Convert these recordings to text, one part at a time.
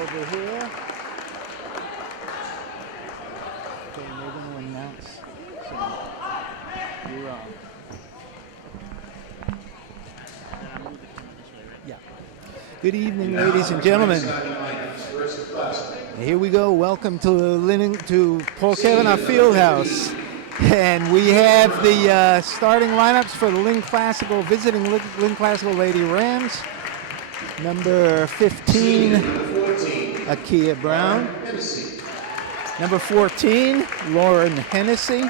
over here. Okay, they're going to announce. So you're on. Yeah. Good evening, ladies and gentlemen. Here we go. Welcome to Paul Kavanaugh Fieldhouse. And we have the starting lineups for the Lynn Classical, visiting Lynn Classical Lady Rams. Number 15, Akia Brown. Number 14, Lauren Hennessy.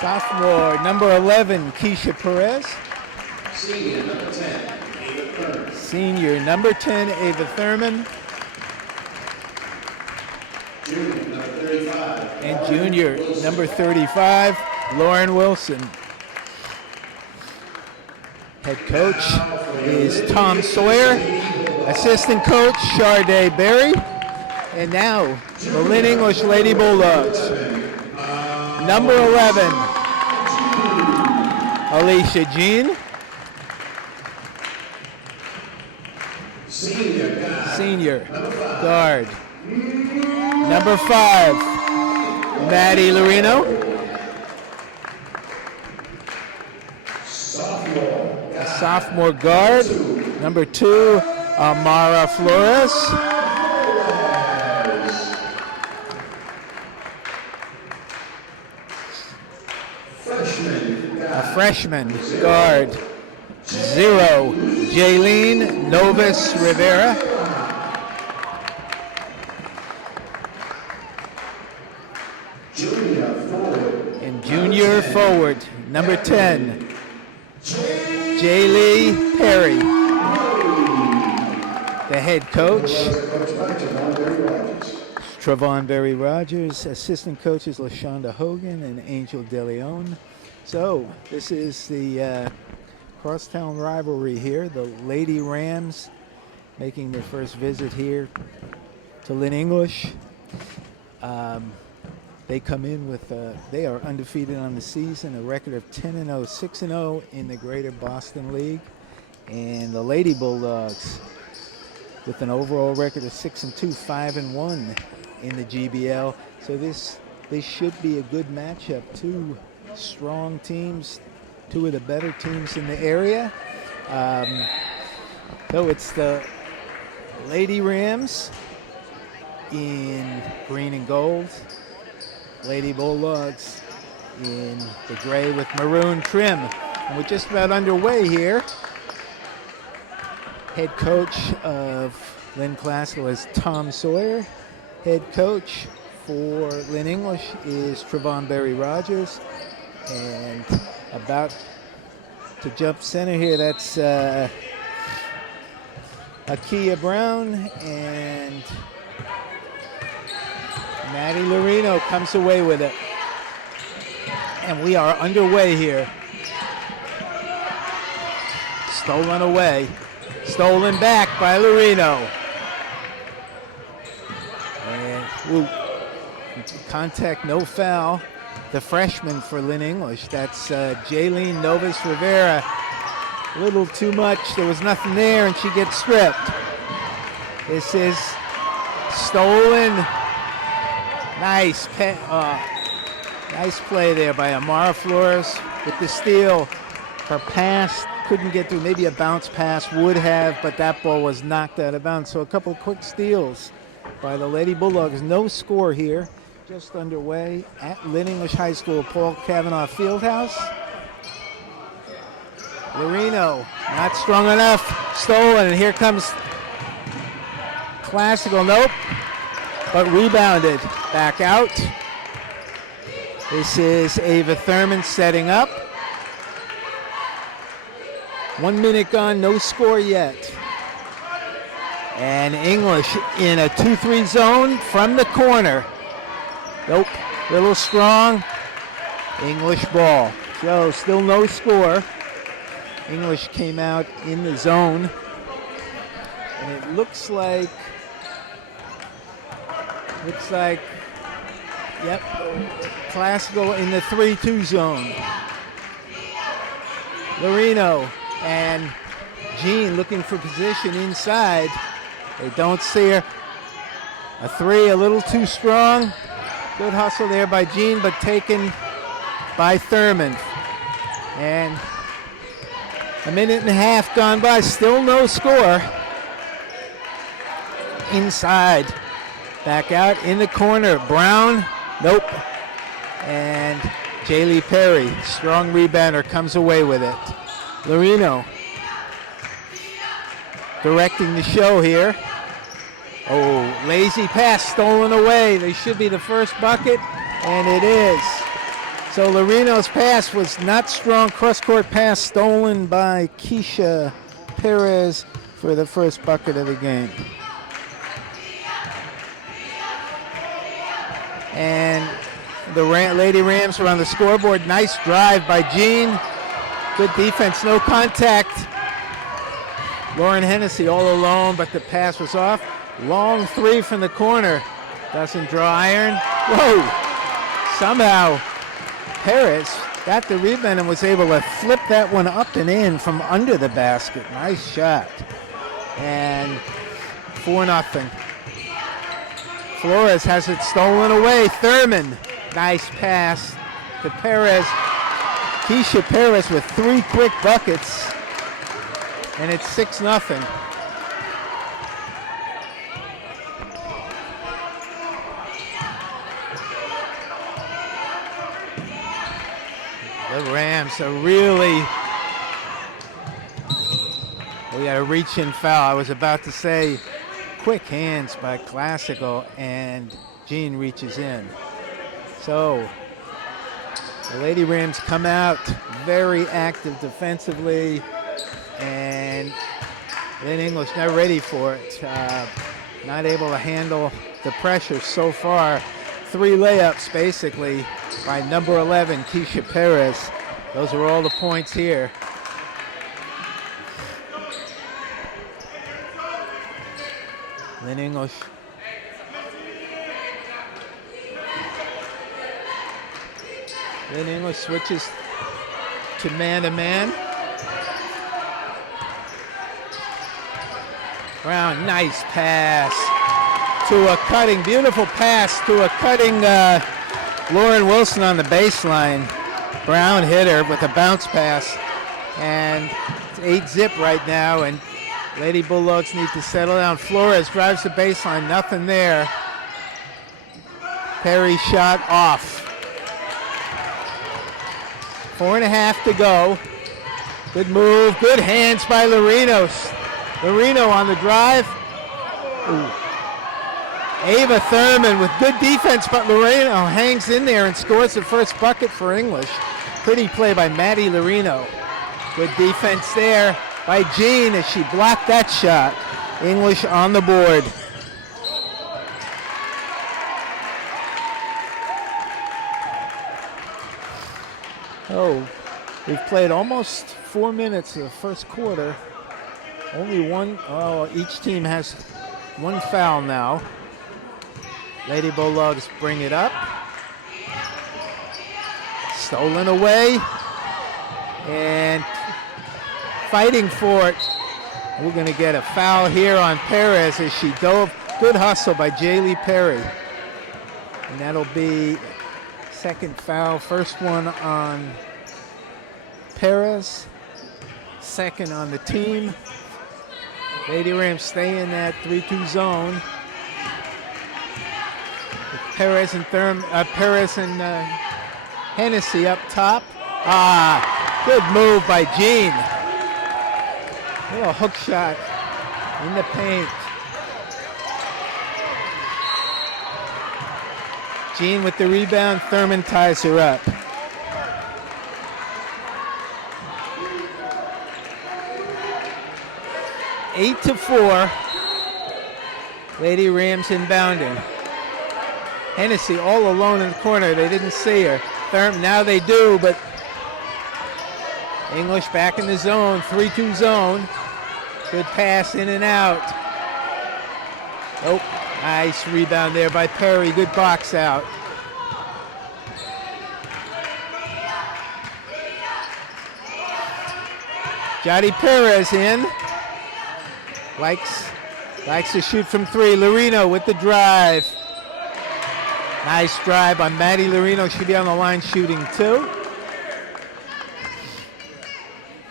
Sophomore, number 11, Keisha Perez. Senior, number 10, Ava Thurman. And junior, number 35, Lauren Wilson. Head coach is Tom Sawyer. Assistant coach, Sharday Berry. And now, the Lynn English Lady Bulldogs. Number 11, Alicia Jean. Senior, guard. Number 5, Maddie Lorino. A sophomore guard. Number 2, Amara Flores. A freshman guard. 0, Jaylene Novus Rivera. And junior forward, number 10, Jaylee Perry. The head coach, Trevon Berry Rogers. Assistant coaches, LaShonda Hogan and Angel DeLeon. So this is the crosstown rivalry here. The Lady Rams making their first visit here to Lynn English. They come in with, they are undefeated on the season, a record of 10-0, 6-0 in the Greater Boston League. And the Lady Bulldogs with an overall record of 6-2, 5-1 in the GBL. So this should be a good matchup. Two strong teams, two of the better teams in the area. So it's the Lady Rams in green and gold. Lady Bulldogs in the gray with maroon trim. And we're just about underway here. Head coach of Lynn Classical is Tom Sawyer. Head coach for Lynn English is Trevon Berry Rogers. And about to jump center here, that's Akia Brown, and Maddie Lorino comes away with it. And we are underway here. Stolen away. Stolen back by Lorino. And contact, no foul. The freshman for Lynn English, that's Jaylene Novus Rivera. A little too much, there was nothing there, and she gets stripped. This is stolen. Nice play there by Amara Flores with the steal. Her pass couldn't get through. Maybe a bounce pass would have, but that ball was knocked out of bounds. So a couple quick steals by the Lady Bulldogs. No score here. Just underway at Lynn English High School, Paul Kavanaugh Fieldhouse. Lorino, not strong enough. Stolen, and here comes Classical. Nope, but rebounded. Back out. This is Ava Thurman setting up. 1 minute gone, no score yet. And English in a 2-3 zone from the corner. Nope, little strong. English ball. So still no score. English came out in the zone. And it looks like, yep, Classical in the 3-2 zone. Lorino, and Jean looking for position inside. They don't see her. A three, a little too strong. Good hustle there by Jean, but taken by Thurman. And a minute and a half gone by, still no score. Inside, back out in the corner. Brown, nope. And Jaylee Perry, strong rebounder, comes away with it. Lorino directing the show here. Oh, lazy pass stolen away. They should be the first bucket, and it is. So Lorino's pass was not strong. Cross-court pass stolen by Keisha Perez for the first bucket of the game. And the Lady Rams are on the scoreboard. Nice drive by Jean. Good defense, no contact. Lauren Hennessy all alone, but the pass was off. Long three from the corner. Doesn't draw iron. Whoa! Somehow Perez got the rebound and was able to flip that one up and in from under the basket. Nice shot. And 4-0. Flores has it stolen away. Thurman, nice pass to Perez. Keisha Perez with 3 quick buckets. And it's 6-0. The Rams are really, we got a reach-in foul. I was about to say quick hands by Classical, and Jean reaches in. So the Lady Rams come out very active defensively, and Lynn English not ready for it. Not able to handle the pressure so far. 3 layups basically by number 11, Keisha Perez. Those are all the points here. Lynn English. Lynn English switches to man-to-man. Brown, nice pass to a cutting, beautiful pass to a cutting Lauren Wilson on the baseline. Brown hit her with a bounce pass, and it's 8-zip right now, and Lady Bulldogs need to settle down. Flores drives the baseline, nothing there. Perry shot off. 4.5 to go. Good move, good hands by Lorino. Lorino on the drive. Ooh. Ava Thurman with good defense, but Lorino hangs in there and scores the first bucket for English. Pretty play by Maddie Lorino. Good defense there by Jean as she blocked that shot. English on the board. Oh, we've played almost 4 minutes of the first quarter. Only one, each team has 1 foul now. Lady Bulldogs bring it up. Stolen away. And fighting for it. We're going to get a foul here on Perez as she dove. Good hustle by Jaylee Perry. And that'll be second foul. First one on Perez. Second on the team. Lady Rams stay in that 3-2 zone. With Perez and Hennessy up top. Good move by Jean. Little hook shot in the paint. Jean with the rebound. Thurman ties her up. Eight to 4. Lady Rams inbounding. Hennessy all alone in the corner. They didn't see her. Now they do, but English back in the zone, 3-2 zone. Good pass in and out. Oh, nice rebound there by Perry. Good box out. Jody Perez in. likes to shoot from three. Lorino with the drive. Nice drive by Maddie Lorino. She'll be on the line shooting two.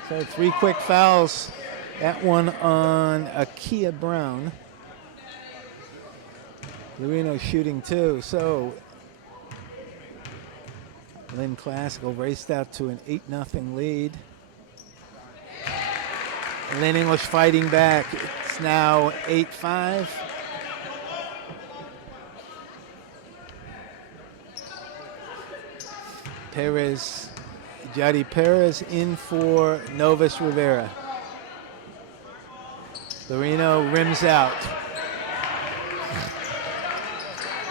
So 3 quick fouls. That one on Akia Brown. Lorino shooting two. So Lynn Classical raced out to an 8-0 lead. Lynn English fighting back. It's now 8-5. Perez, Jadi Perez in for Novus Rivera. Lorino rims out.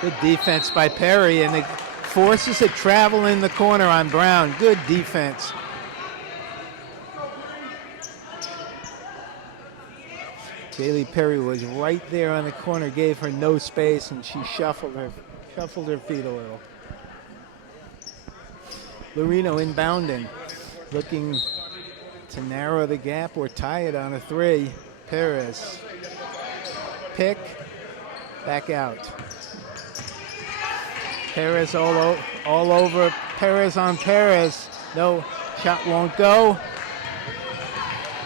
Good defense by Perry, and it forces a travel in the corner on Brown. Good defense. Jaylee Perry was right there on the corner, gave her no space, and she shuffled her feet a little. Lorino inbounding, looking to narrow the gap or tie it on a three. Perez, pick, back out. Perez all over. Perez on Perez. No, shot won't go.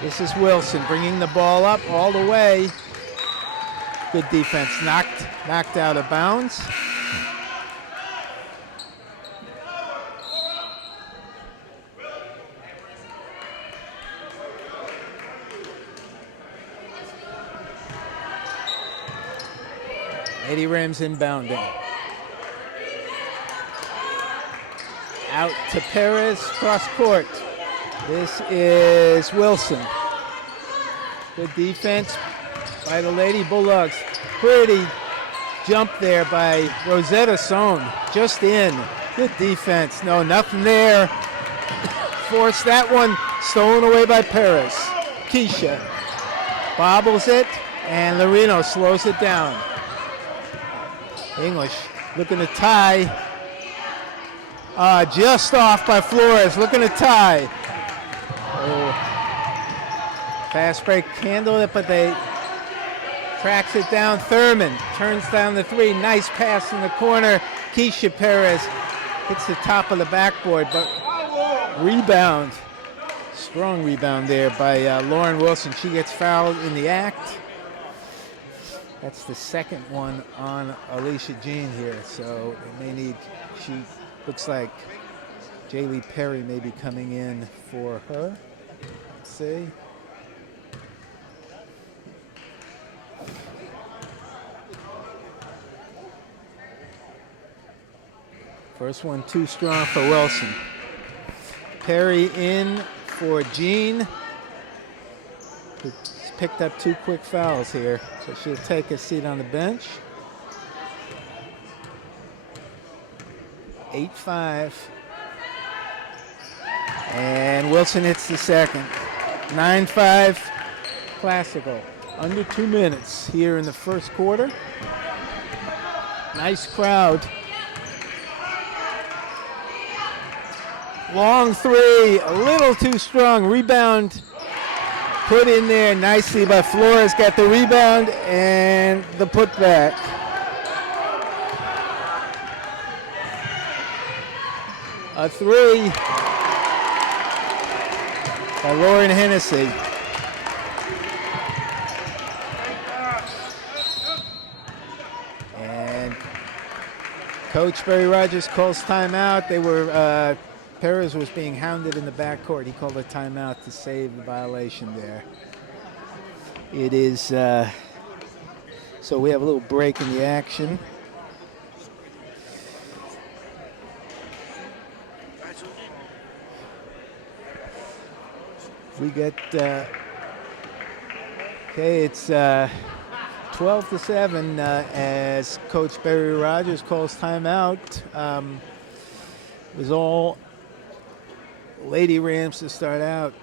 This is Wilson bringing the ball up all the way. Good defense. Knocked out of bounds. Lady Rams inbounding. Out to Perez, cross court. This is Wilson. Good defense by the Lady Bulldogs. Pretty jump there by Rosetta Sohn. Just in. Good defense. No, nothing there. Forced that one. Stolen away by Perez. Keisha bobbles it, and Lorino slows it down. English looking to tie. Just off by Flores, looking to tie. Oh. Fast break, handled it, but they tracks it down. Thurman turns down the three. Nice pass in the corner. Keisha Perez hits the top of the backboard, but rebound. Strong rebound there by Lauren Wilson. She gets fouled in the act. That's the second one on Alicia Jean here, so it may need, she looks like Jaylee Perry may be coming in for her. Let's see. First one too strong for Wilson. Perry in for Jean. Who's picked up 2 quick fouls here, so she'll take a seat on the bench. 8-5. And Wilson hits the second. 9-5 Classical. Under 2 minutes here in the first quarter. Nice crowd. Long three, a little too strong. Rebound put in there nicely by Flores. Got the rebound and the putback. A three by Lauren Hennessy. And Coach Barry Rogers calls timeout. They were, Perez was being hounded in the backcourt. He called a timeout to save the violation there. It is, so we have a little break in the action. We get, okay, it's 12-7 as Coach Barry Rogers calls timeout. It was all Lady Rams to start out.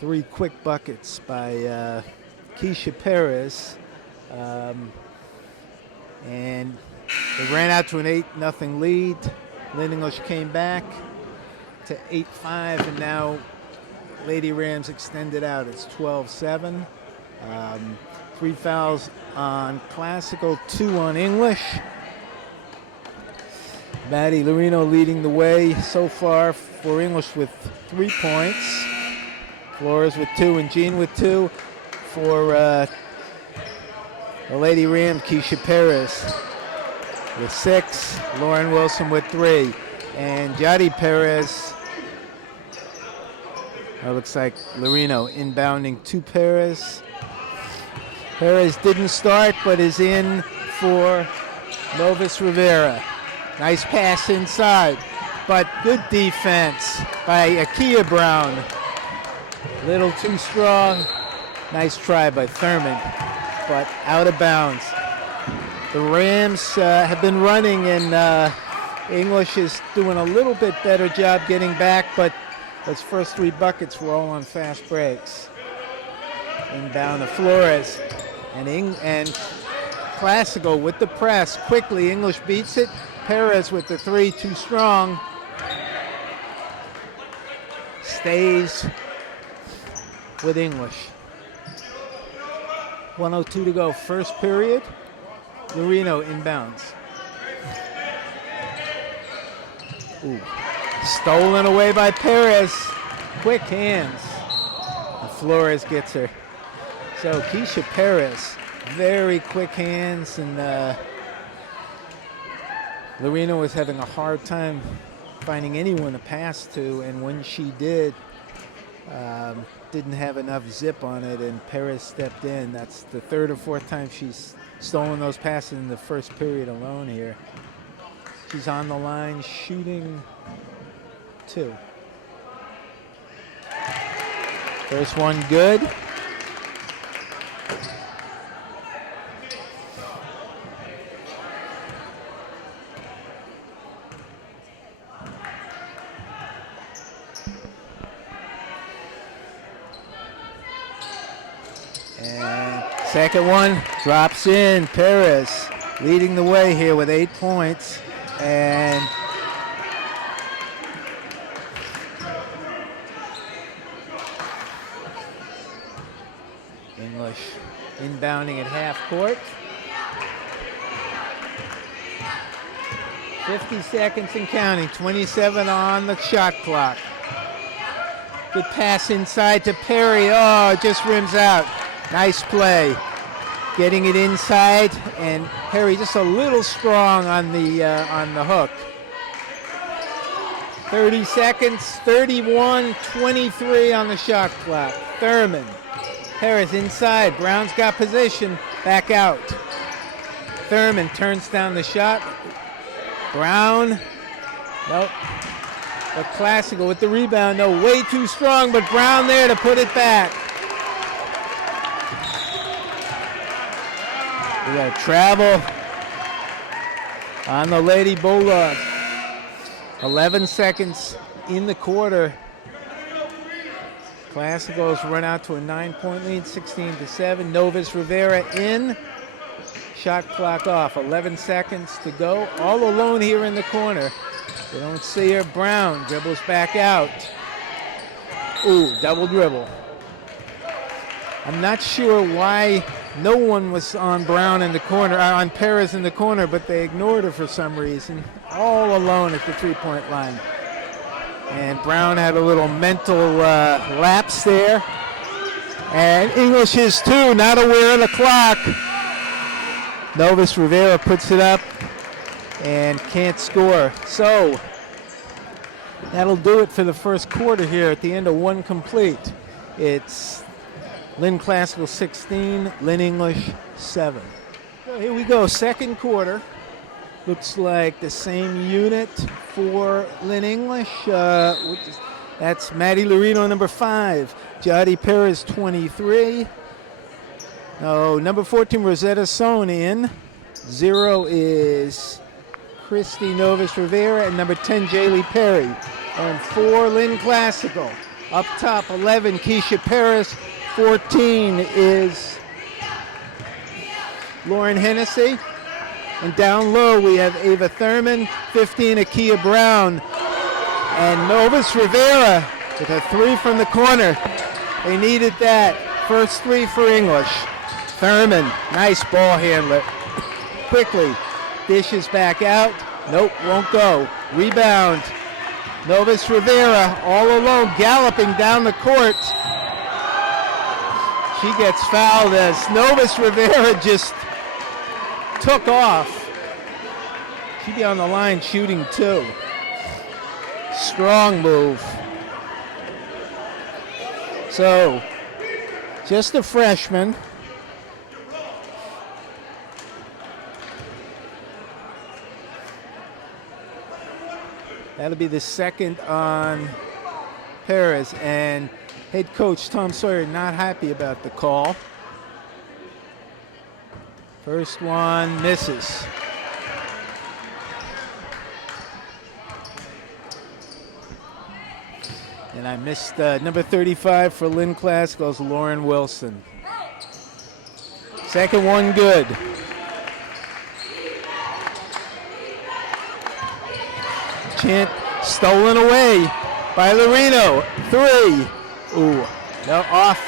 3 quick buckets by Keisha Perez. And they ran out to an 8-0 lead. Lynn English came back to 8-5, and now Lady Rams extended out. It's 12-7. 3 fouls on Classical, 2 on English. Maddie Lorino leading the way so far for English with 3 points. Flores with 2 and Jean with 2. For the Lady Rams, Keisha Perez with 6. Lauren Wilson with 3. And Jadi Perez, looks like Lorino inbounding to Perez. Perez didn't start, but is in for Novus Rivera. Nice pass inside, but good defense by Akia Brown. Little too strong. Nice try by Thurman, but out of bounds. The Rams have been running, and English is doing a little bit better job getting back, but those first 3 buckets were all on fast breaks. Inbound to Flores, and Classical with the press. Quickly, English beats it. Perez with the 3, too strong. Stays with English. 1:02 to go, first period. Lorino inbounds. Ooh. Stolen away by Perez. Quick hands. And Flores gets her. So Keisha Perez, very quick hands, and Lorino was having a hard time finding anyone to pass to, and when she did, didn't have enough zip on it, and Perez stepped in. That's the 3rd or 4th time she's stolen those passes in the first period alone here. She's on the line shooting 2. First one good. And second one drops in. Perez leading the way here with 8 points. And English inbounding at half court. 50 seconds and counting. 27 on the shot clock. Good pass inside to Perry. Oh, it just rims out. Nice play. Getting it inside, and Perry just a little strong on the hook. 30 seconds, 31-23 on the shot clock. Thurman. Perez inside. Brown's got position. Back out. Thurman turns down the shot. Brown. Nope. But Classical with the rebound. No, way too strong, but Brown there to put it back. We got travel on the Lady Bulldog. 11 seconds in the quarter. Classicals run out to a 9-point lead, 16-7. Novus Rivera in. Shot clock off. 11 seconds to go. All alone here in the corner. They don't see her. Brown dribbles back out. Ooh, double dribble. I'm not sure why no one was on Brown in the corner, on Perez in the corner, but they ignored her for some reason. All alone at the 3-point line. And Brown had a little mental lapse there. And English is 2, not aware of the clock. Novus Rivera puts it up and can't score. So that'll do it for the first quarter here at the end of 1 complete. It's Lynn Classical 16, Lynn English 7. So here we go, second quarter. Looks like the same unit for Lynn English. That's Maddie Lorino, number 5. Jadi Perez, 23. No, number 14, Rosetta Sohn in. 0 is Christy Novus Rivera, and number 10, Jaylee Perry. And 4, Lynn Classical. Up top, 11, Keisha Perez. 14 is Lauren Hennessy. And down low, we have Ava Thurman. 15, Akia Brown. And Novus Rivera with a 3 from the corner. They needed that. First 3 for English. Thurman, nice ball handler. Quickly dishes back out. Nope, won't go. Rebound. Novus Rivera all alone, galloping down the court. She gets fouled as Novus Rivera just took off. She'd be on the line shooting too. Strong move. So, just a freshman. That'll be the second on Perez, and head coach Tom Sawyer not happy about the call. First one misses. And I missed number 35 for Lynn class goes Lauren Wilson. Second one good. Chant stolen away by Loreno. 3. Ooh, no, off.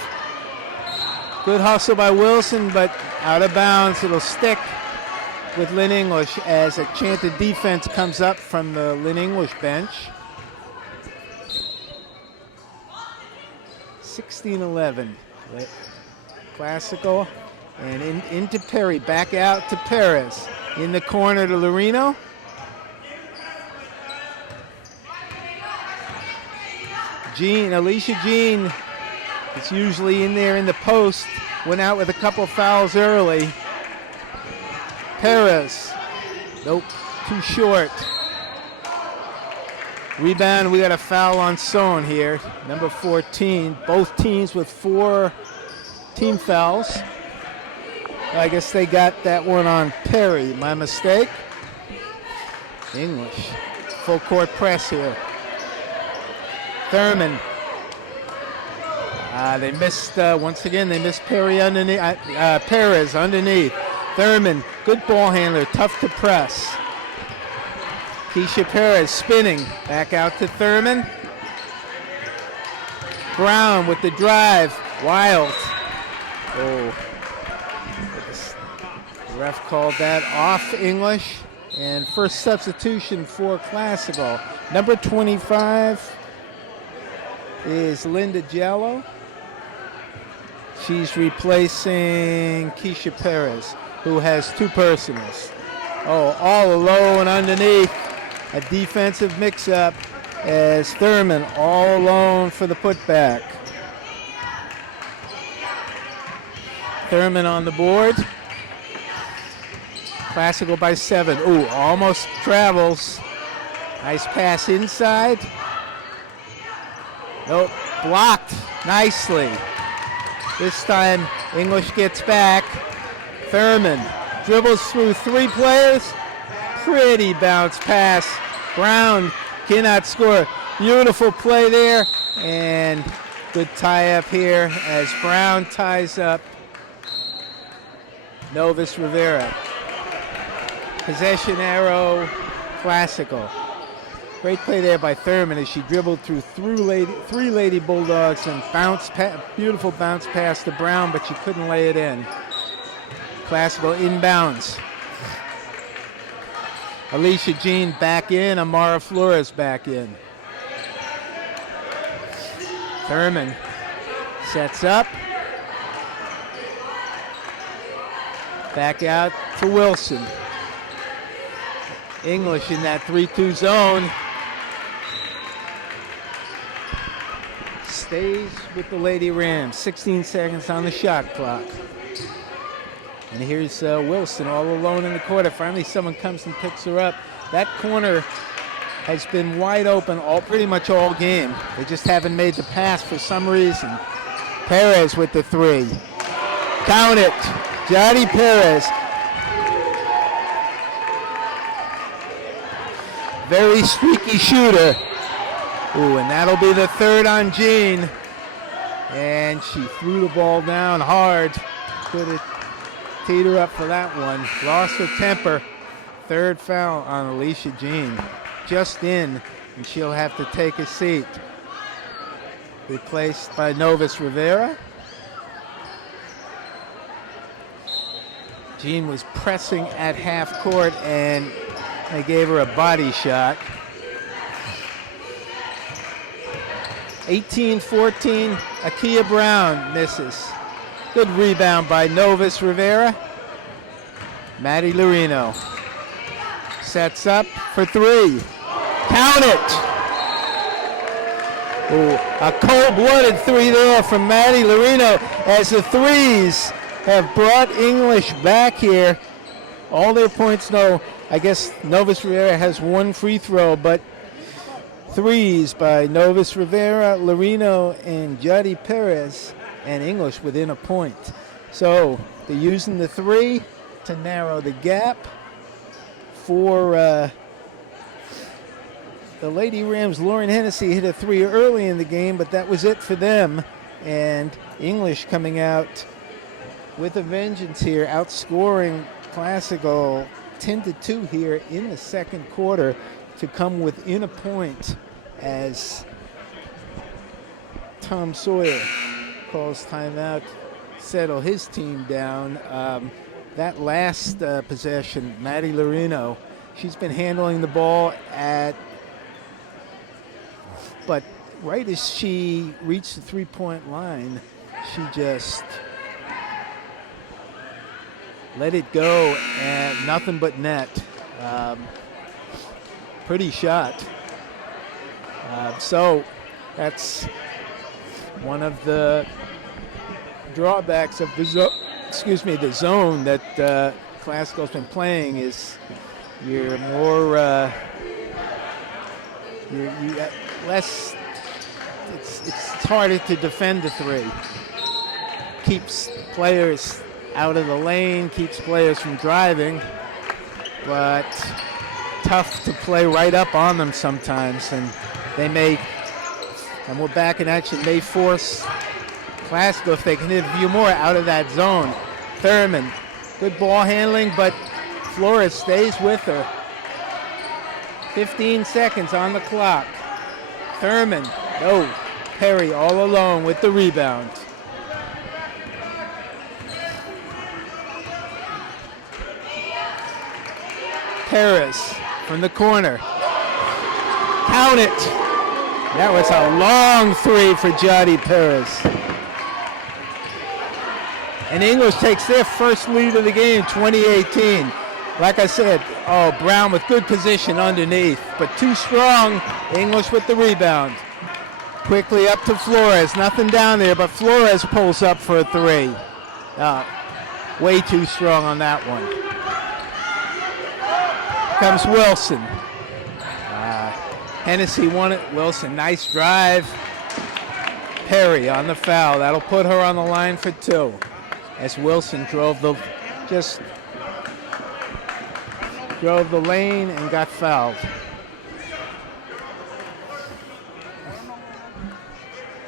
Good hustle by Wilson, but out of bounds. It'll stick with Lynn English as a chanted defense comes up from the Lynn English bench. 16-11. Classical. And into Perry. Back out to Perez. In the corner to Loreno. Alicia Jean is usually in there in the post. Went out with a couple fouls early. Perez. Nope, too short. Rebound, we got a foul on Sohn here. Number 14. Both teams with 4 team fouls. I guess they got that one on Perry. My mistake. English. Full court press here. Thurman. They missed, once again, they missed Perry underneath, Perez underneath. Thurman, good ball handler, tough to press. Keisha Perez spinning, back out to Thurman. Brown with the drive, Wild. Oh, the ref called that off English. And first substitution for Classical. Number 25 is Linda Giallo. She's replacing Keisha Perez, who has 2 personals. Oh, all alone underneath. A defensive mix-up as Thurman all alone for the putback. Thurman on the board. Classical by 7. Ooh, almost travels. Nice pass inside. Nope, blocked nicely. This time English gets back. Thurman dribbles through 3 players. Pretty bounce pass. Brown cannot score. Beautiful play there. And good tie up here as Brown ties up Novus Rivera. Possession arrow, Classical. Great play there by Thurman as she dribbled through 3 Lady Bulldogs and beautiful bounce pass to Brown, but she couldn't lay it in. Classical inbounds. Alicia Jean back in, Amara Flores back in. Thurman sets up. Back out to Wilson. English in that 3-2 zone. Stays with the Lady Rams. 16 seconds on the shot clock. And here's Wilson all alone in the court. Finally someone comes and picks her up. That corner has been wide open pretty much all game. They just haven't made the pass for some reason. Perez with the 3. Count it. Jody Perez. Very streaky shooter. Ooh, and that'll be the 3rd on Jean. And she threw the ball down hard. Could have teed her up for that one. Lost her temper. 3rd foul on Alicia Jean. Just in, and she'll have to take a seat. Replaced by Novus Rivera. Jean was pressing at half court, and they gave her a body shot. 18-14, Akia Brown misses. Good rebound by Novus Rivera. Maddie Lorino sets up for three. Count it! Ooh, a cold-blooded three there from Maddie Lorino as the threes have brought English back here. All their points, no, I guess Novus Rivera has one free throw, but threes by Novus Rivera, Lorino, and Jody Perez, and English within a point. So they're using the three to narrow the gap for the Lady Rams. Lauren Hennessy hit a three early in the game, but that was it for them. And English coming out with a vengeance here, outscoring Classical 10-2 here in the second quarter to come within a point as Tom Sawyer calls timeout, settle his team down. That last possession, Maddie Lorino, she's been handling the ball but right as she reached the three-point line, she just let it go and nothing but net. Pretty shot. So that's one of the drawbacks of the zone that Classical's been playing is you're more you less. It's harder to defend the three. Keeps players out of the lane, keeps players from driving, but tough to play right up on them sometimes, and they may, and we're back in action, may force Classical, if they can hit a few more, out of that zone. Thurman, good ball handling, but Flores stays with her. 15 seconds on the clock. Thurman, no, Perry all alone with the rebound. Perez from the corner. Count it. That was a long three for Jody Perez. And English takes their first lead of the game, 2018. Like I said, Brown with good position underneath, but too strong. English with the rebound. Quickly up to Flores. Nothing down there, but Flores pulls up for a three. Way too strong on that one. Comes Wilson. Hennessy won it. Wilson, nice drive. Perry on the foul. That'll put her on the line for two. As Wilson drove the lane and got fouled.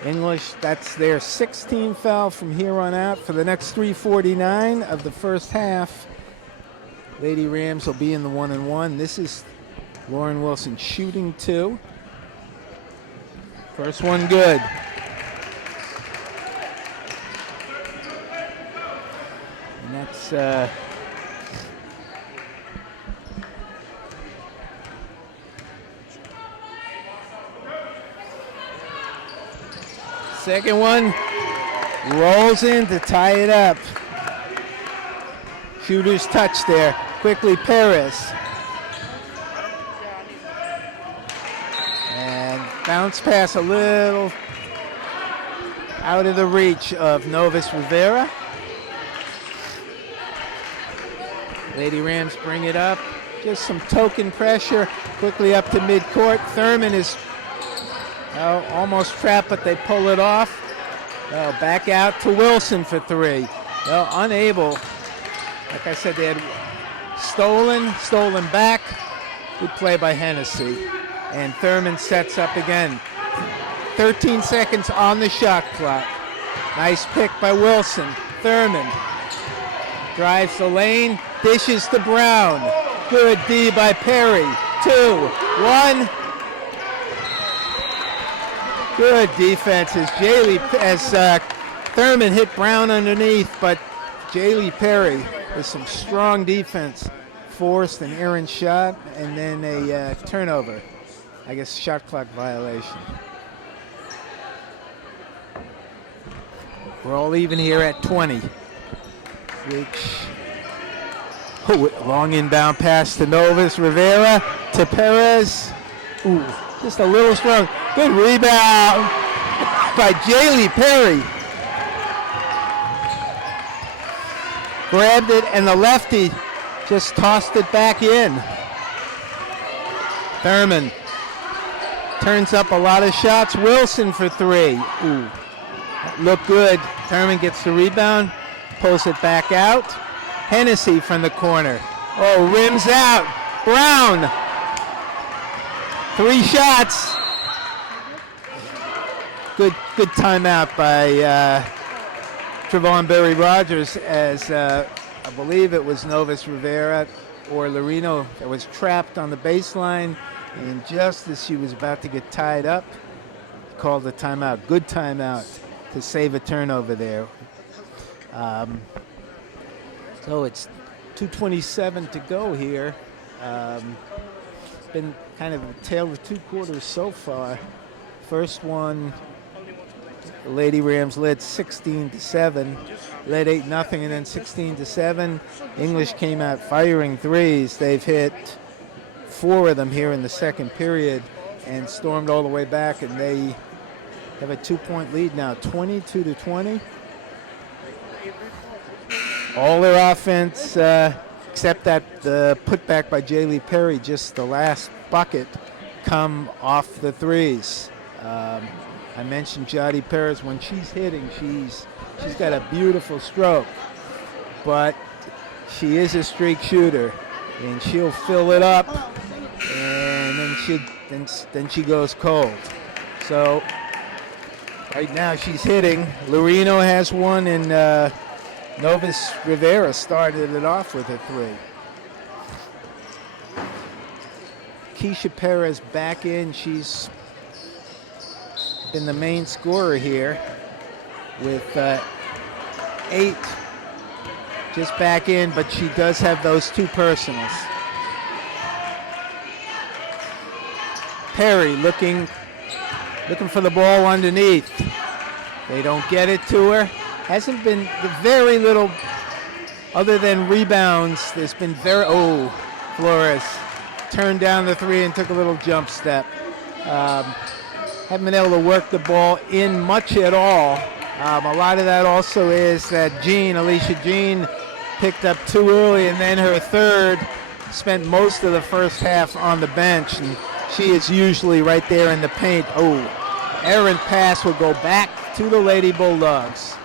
English, that's their 16th foul from here on out for the next 3:49 of the first half. Lady Rams will be in the 1-and-1. This is Lauren Wilson shooting two. First one good. And that's second one rolls in to tie it up. Shooter's touch there. Quickly Perez. And bounce pass a little out of the reach of Novus Rivera. Lady Rams bring it up. Just some token pressure. Quickly up to midcourt. Thurman is almost trapped, but they pull it off. Back out to Wilson for three. Unable. Like I said, they had stolen back. Good play by Hennessy. And Thurman sets up again. 13 seconds on the shot clock. Nice pick by Wilson. Thurman drives the lane, dishes to Brown. Good D by Perry. 2-1. Good defense as Thurman hit Brown underneath, but Jaylee Perry with some strong defense, forced an errant shot and then a turnover. I guess shot clock violation. We're all even here at 20. Long inbound pass to Novus. Rivera to Perez. Ooh, just a little strong. Good rebound by Jaylee Perry. Grabbed it, and the lefty just tossed it back in. Thurman turns up a lot of shots. Wilson for three. Ooh, look good. Thurman gets the rebound, pulls it back out. Hennessy from the corner. Oh, rims out. Brown. 3 shots. Good timeout by Trevon Berry Rogers, as I believe it was Novus Rivera or Lorino that was trapped on the baseline, and just as she was about to get tied up, called a timeout. Good timeout to save a turnover there. So it's 2:27 to go here. It's been kind of a tale of 2 quarters so far. First one, the Lady Rams led 16-7, led 8-0, and then 16-7. English came out firing threes. They've hit 4 of them here in the second period and stormed all the way back, and they have a 2-point lead now, 22-20. All their offense, except that the putback by Jaylee Perry, just the last bucket, come off the threes. I mentioned Jody Perez. When she's hitting, she's got a beautiful stroke, but she is a streak shooter, and she'll fill it up, and then she goes cold. So right now she's hitting. Lorino has one, and Novus Rivera started it off with a 3. Keisha Perez back in. She's been the main scorer here with 8 just back in, but she does have those 2 personals. Perry looking for the ball underneath. They don't get it to her. Hasn't been very little, other than rebounds. There's been Flores turned down the 3 and took a little jump step. Haven't been able to work the ball in much at all. A lot of that also is that Alicia Jean picked up too early, and then her third spent most of the first half on the bench, and she is usually right there in the paint. Errant pass will go back to the Lady Bulldogs.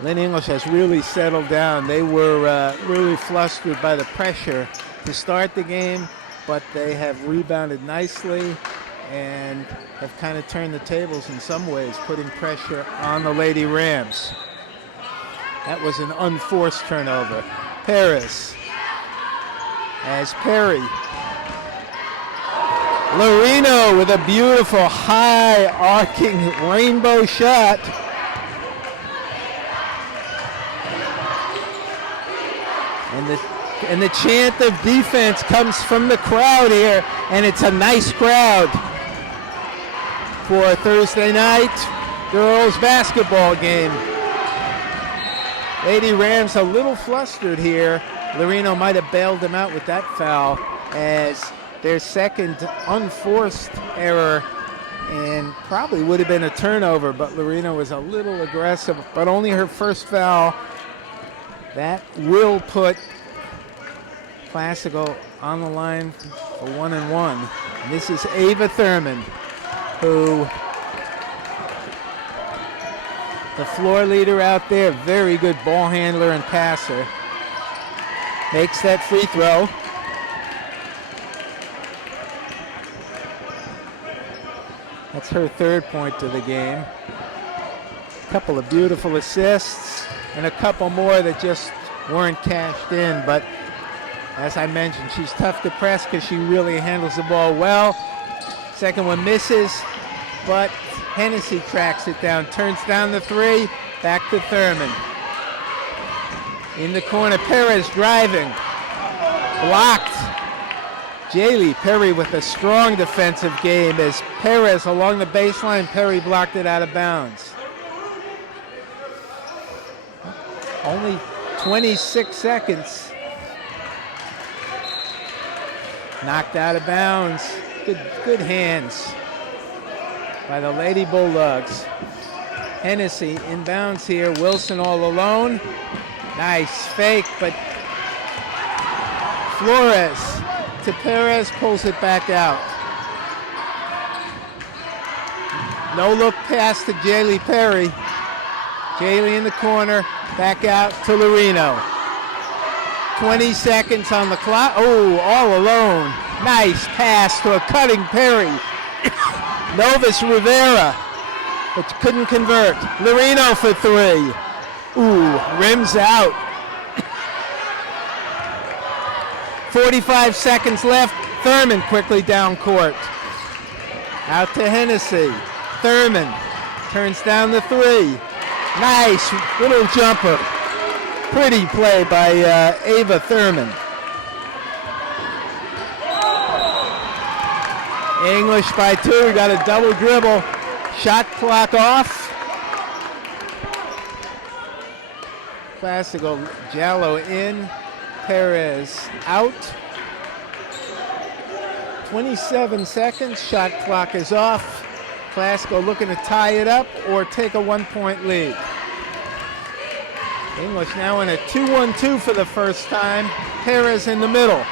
Lynn English has really settled down. They were really flustered by the pressure to start the game, but they have rebounded nicely and have kind of turned the tables in some ways, putting pressure on the Lady Rams. That was an unforced turnover. Perez as Perry. Lorino with a beautiful high arcing rainbow shot. And the chant of defense comes from the crowd here, and it's a nice crowd for a Thursday night girls basketball game. Lady Rams a little flustered here. Lorino might have bailed them out with that foul as their second unforced error, and probably would have been a turnover, but Lorino was a little aggressive, but only her first foul. That will put Classical on the line for 1-1. And this is Ava Thurman, who, the floor leader out there, very good ball handler and passer, makes that free throw. That's her 3rd point of the game. A couple of beautiful assists and a couple more that just weren't cashed in, but as I mentioned, she's tough to press because she really handles the ball well. Second one misses, but Hennessy tracks it down, turns down the 3, back to Thurman. In the corner, Perez driving. Blocked. Jaylee Perry with a strong defensive game as Perez along the baseline. Perry blocked it out of bounds. Only 26 seconds. Knocked out of bounds. Good hands by the Lady Bulldogs. Hennessy inbounds here. Wilson all alone. Nice fake, but Flores to Perez, pulls it back out. No look pass to Jaylee Perry. Jaylee in the corner, back out to Lorino. 20 seconds on the clock. Oh, all alone. Nice pass to a cutting Perry. Novus Rivera, but couldn't convert. Lorino for three. Ooh, rims out. 45 seconds left. Thurman quickly down court. Out to Hennessy. Thurman turns down the three. Nice little jumper. Pretty play by Ava Thurman. English by two. We got a double dribble. Shot clock off. Classical. Jallo in. Perez out. 27 seconds. Shot clock is off. Classical looking to tie it up or take a 1-point lead. English now in a 2-1-2 for the first time. Perez in the middle.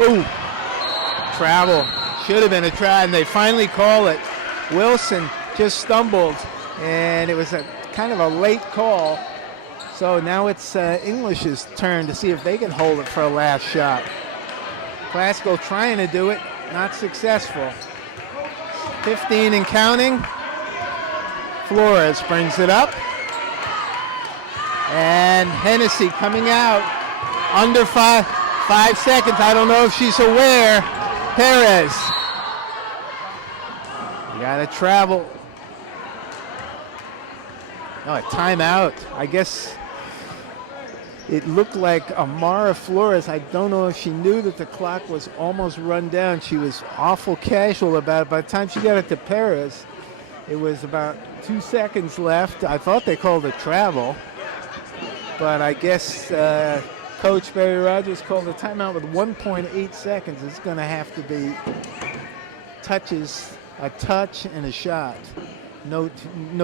Ooh. Travel. Should have been a try, and they finally call it. Wilson just stumbled, and it was a kind of a late call. So now it's English's turn to see if they can hold it for a last shot. Classical trying to do it, not successful. 15 and counting. Flores brings it up. And Hennessy coming out. Under five seconds. I don't know if she's aware. Perez. You gotta travel. No, a timeout. I guess it looked like Amara Flores. I don't know if she knew that the clock was almost run down. She was awful casual about it. By the time she got it to Perez, it was about 2 seconds left. I thought they called a travel, but I guess Coach Barry Rogers called a timeout with 1.8 seconds. It's going to have to be a touch and a shot. No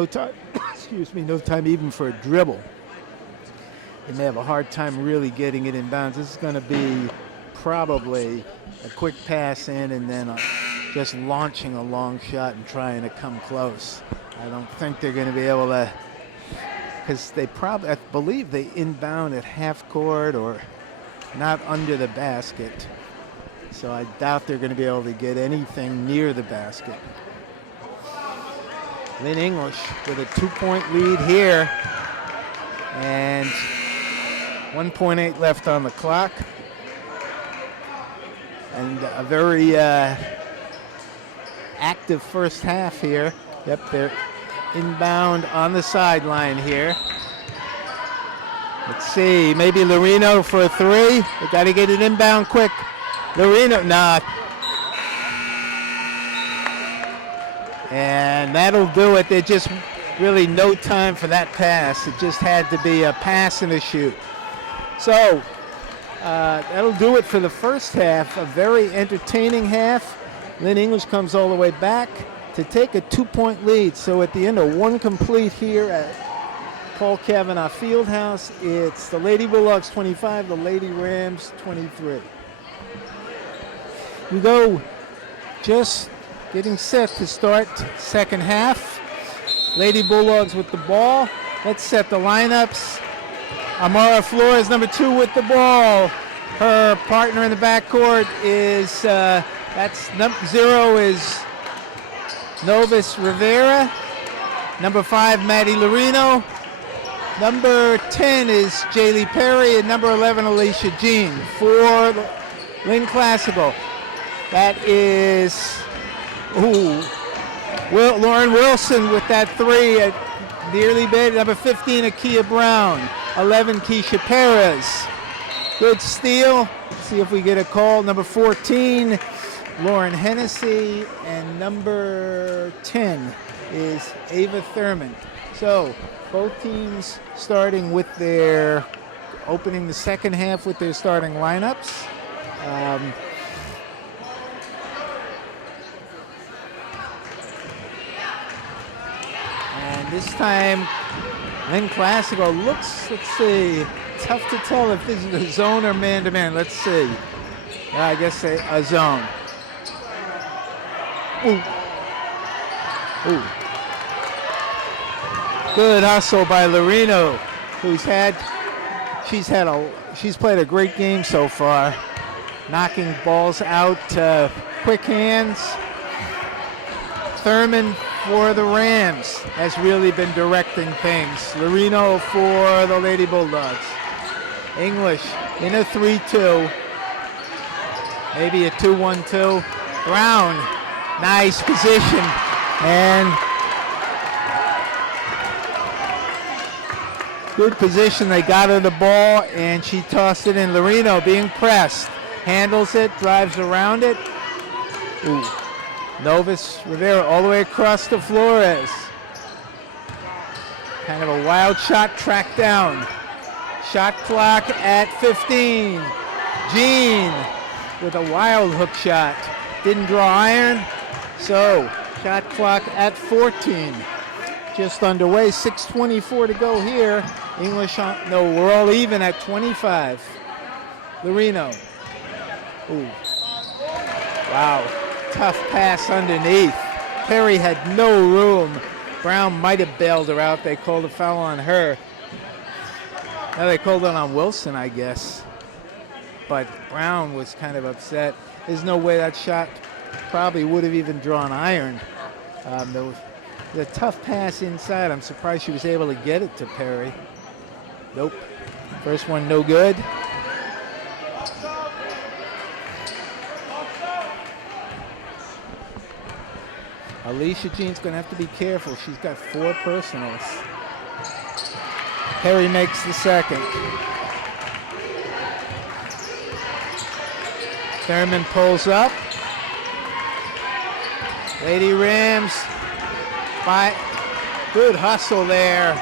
time. Excuse me. No time even for a dribble. They may have a hard time really getting it in bounds. This is going to be probably a quick pass in and then just launching a long shot and trying to come close. I don't think they're going to be able to, because they probably, I believe they inbound at half court or not under the basket. So I doubt they're going to be able to get anything near the basket. Lynn English with a 2-point lead here. And 1.8 left on the clock. And a very active first half here. Yep, they're inbound on the sideline here. Let's see, maybe Lorino for a three. They got to get it inbound quick. Lorino, nah. And that'll do it. There's just really no time for that pass. It just had to be a pass and a shoot. So that'll do it for the first half. A very entertaining half. Lynn English comes all the way back to take a 2-point lead. So at the end of one complete here at Paul Cavanaugh Fieldhouse, it's the Lady Bulldogs 25, the Lady Rams 23. We go just getting set to start second half. Lady Bulldogs with the ball. Let's set the lineups. Amara Flores, number 2, with the ball. Her partner in the backcourt is, that's number 0 is Novus Rivera. Number 5, Maddie Lorino. Number 10 is Jaylee Perry, and number 11, Alicia Jean for Lynn Classical. That is, Lauren Wilson with that 3 at nearly bid. Number 15, Akia Brown. 11, Keisha Perez. Good steal. See if we get a call. Number 14, Lauren Hennessy, and number 10 is Ava Thurman. So both teams starting with their, opening the second half with their starting lineups. And this time, Lynn Classical looks, let's see, tough to tell if this is a zone or man-to-man. Let's see. I guess a zone. Ooh. Ooh. Good hustle by Lorino, she's played a great game so far, knocking balls out, quick hands. Thurman for the Rams has really been directing things. Lorino for the Lady Bulldogs. English in a 3-2, maybe a 2-1-2. Brown, nice position, and good position. They got her the ball, and she tossed it in. Lorino being pressed, handles it, drives around it. Ooh. Novus Rivera all the way across to Flores. Kind of a wild shot, tracked down. Shot clock at 15. Jean with a wild hook shot. Didn't draw iron, so shot clock at 14. Just underway, 6:24 to go here. English on, no, we're all even at 25. Lorino. Ooh. Wow, tough pass underneath. Perry had no room. Brown might have bailed her out. They called a foul on her. Now they called it on Wilson, I guess. But Brown was kind of upset. There's no way that shot probably would have even drawn iron. The tough pass inside. I'm surprised she was able to get it to Perry. Nope. First one no good. Alicia Jean's going to have to be careful. She's got 4 personals. Perry makes the second. Thurman pulls up. Lady Rams, good hustle there,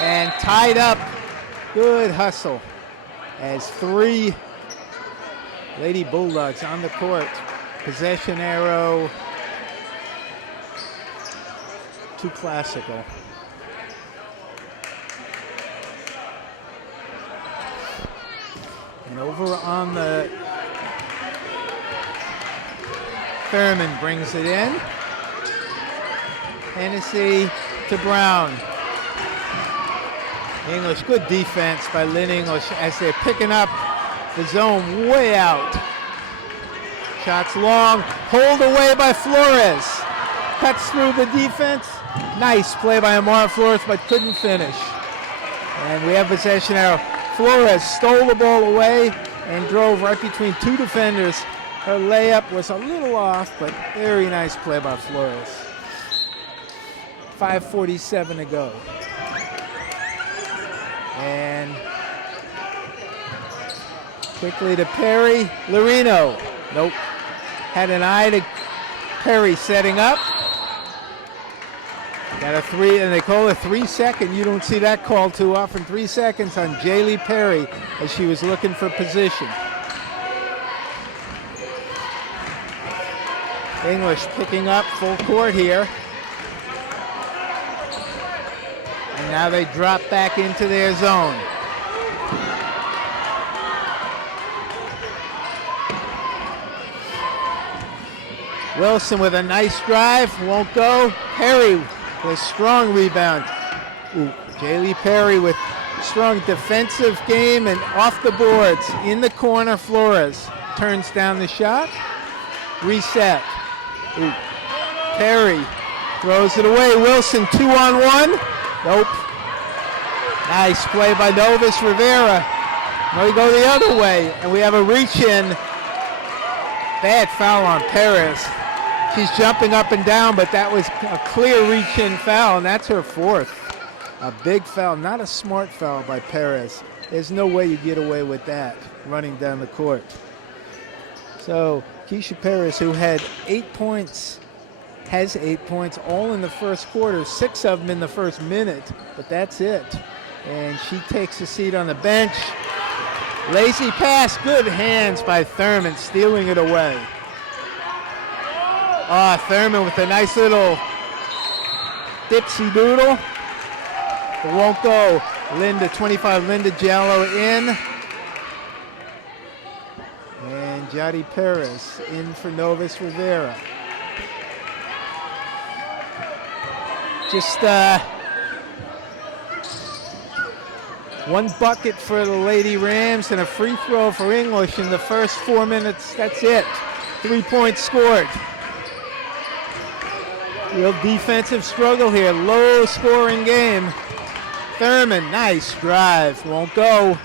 and tied up. Good hustle as 3 Lady Bulldogs on the court. Possession arrow to Classical. And over on the Thurman brings it in. Hennessy to Brown. English, good defense by Lynn English as they're picking up the zone way out. Shots long, pulled away by Flores. Cuts through the defense. Nice play by Amara Flores, but couldn't finish. And we have possession arrow. Flores stole the ball away and drove right between 2 defenders. Her layup was a little off, but very nice play by Flores. 5:47 to go. And quickly to Perry. Lorino. Nope. Had an eye to Perry setting up. Got a 3, and they call it 3-second. You don't see that call too often. 3 seconds on Jaylee Perry as she was looking for position. English picking up full court here. And now they drop back into their zone. Wilson with a nice drive, won't go. Perry with a strong rebound. Ooh, Jaylee Perry with strong defensive game and off the boards. In the corner, Flores turns down the shot. Reset. Ooh. Perry throws it away. Wilson 2-on-1. Nope. Nice play by Novus Rivera. Now we go the other way, and we have a reach-in. Bad foul on Perez. She's jumping up and down, but that was a clear reach-in foul, and that's her 4th. A big foul, not a smart foul by Perez. There's no way you get away with that running down the court. So Keisha Perez, who had 8 points, has 8 points all in the first quarter, 6 of them in the first minute, but that's it. And she takes a seat on the bench. Lazy pass, good hands by Thurman, stealing it away. Thurman with a nice little dipsy doodle. It won't go. Linda, 25, Linda Giallo in. And Jadi Perez in for Novus Rivera. Just one bucket for the Lady Rams and a free throw for English in the first 4 minutes. That's it. 3 points scored. Real defensive struggle here. Low scoring game. Thurman, nice drive. Won't go.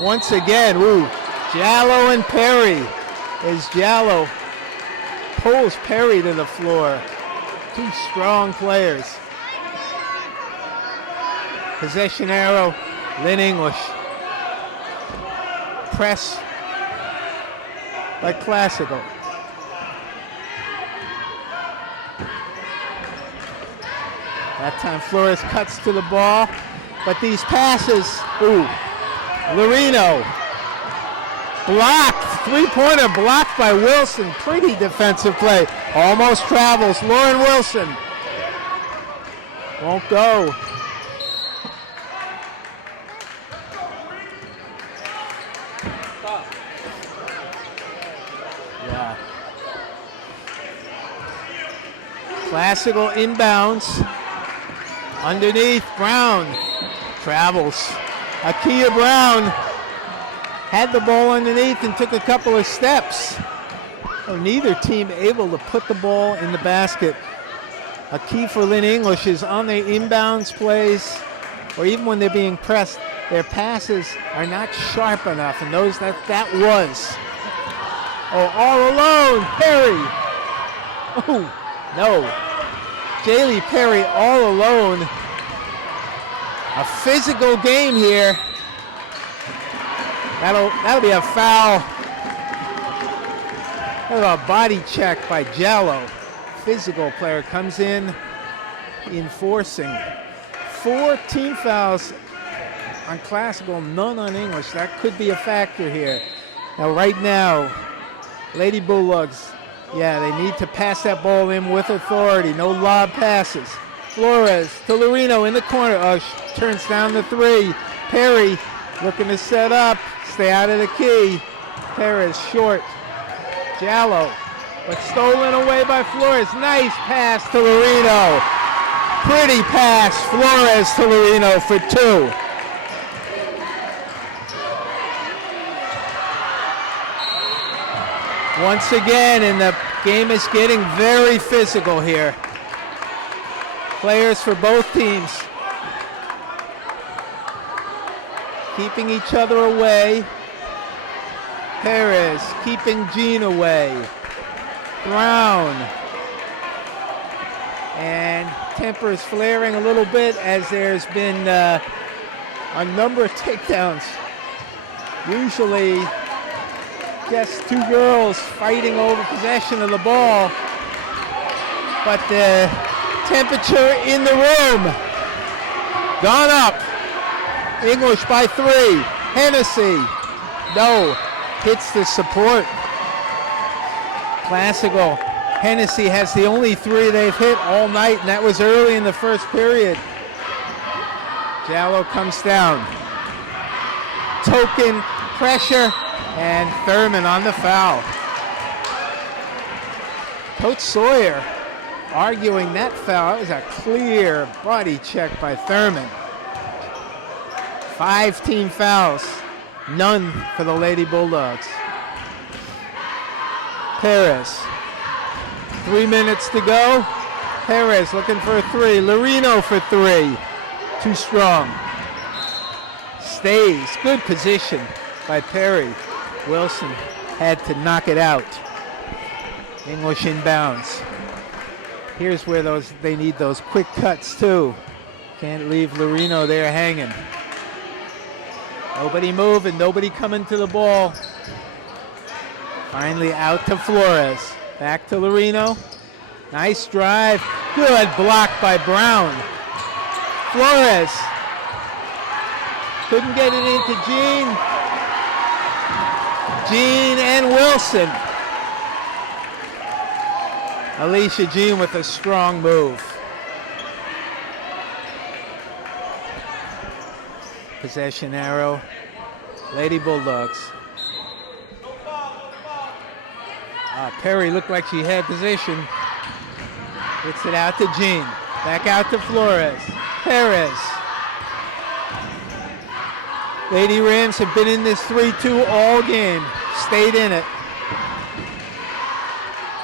Once again, Giallo and Perry. As Giallo pulls Perry to the floor. Two strong players. Possession arrow, Lynn English. Press by Classical. That time Flores cuts to the ball, but these passes, Lorino blocked, three-pointer blocked by Wilson. Pretty defensive play, almost travels. Lauren Wilson won't go. Yeah. Classical inbounds. Underneath, Brown travels. Akia Brown had the ball underneath and took a couple of steps. So neither team able to put the ball in the basket. A key for Lynn English is on their inbounds plays, or even when they're being pressed, their passes are not sharp enough, and that was. All alone, Perry. No. Jaylee Perry all alone. A physical game here. That'll be a foul. A body check by Giallo. Physical player comes in, enforcing. 4 team fouls on Classical, none on English. That could be a factor here. Now, right now, Lady Bulldogs, they need to pass that ball in with authority. No lob passes. Flores to Lorino in the corner. Turns down the three. Perry looking to set up. Stay out of the key. Perez short. Giallo, but stolen away by Flores. Nice pass to Lorino. Pretty pass. Flores to Lorino for 2. Once again, and the game is getting very physical here. Players for both teams keeping each other away. Perez keeping Jean away. Brown. And tempers flaring a little bit as there's been a number of takedowns. Usually just 2 girls fighting over possession of the ball. But the temperature in the room gone up. English by 3. Hennessy, no, hits the support. Classical. Hennessy has the only 3 they've hit all night, and that was early in the first period. Giallo comes down. Token pressure. And Thurman on the foul. Coach Sawyer arguing that foul. That was a clear body check by Thurman. 5 team fouls, none for the Lady Bulldogs. Perez, 3 minutes to go. Perez looking for a 3. Lorino for 3. Too strong. Stays, good position by Perry. Wilson had to knock it out. English inbounds. Here's where they need those quick cuts too. Can't leave Lorino there hanging. Nobody moving, nobody coming to the ball. Finally out to Flores. Back to Lorino. Nice drive. Good block by Brown. Flores. Couldn't get it into Jean. Jean and Wilson. Alicia Jean with a strong move. Possession arrow. Lady Bulldogs. Perry looked like she had position. Gets it out to Jean. Back out to Flores. Perez. Lady Rams have been in this 3-2 all game. Stayed in it.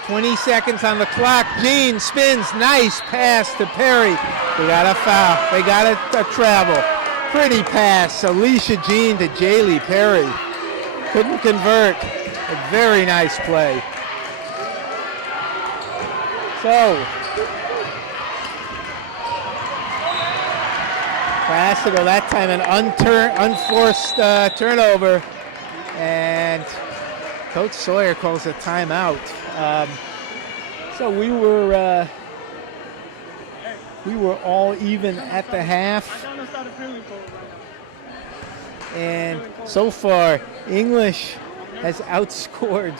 20 seconds on the clock. Jean spins. Nice pass to Perry. They got a foul. They got a travel. Pretty pass. Alicia Jean to Jaylee Perry. Couldn't convert. A very nice play. So, Classical that time an unforced turnover, and Coach Sawyer calls a timeout. So we were all even at the half, and so far English has outscored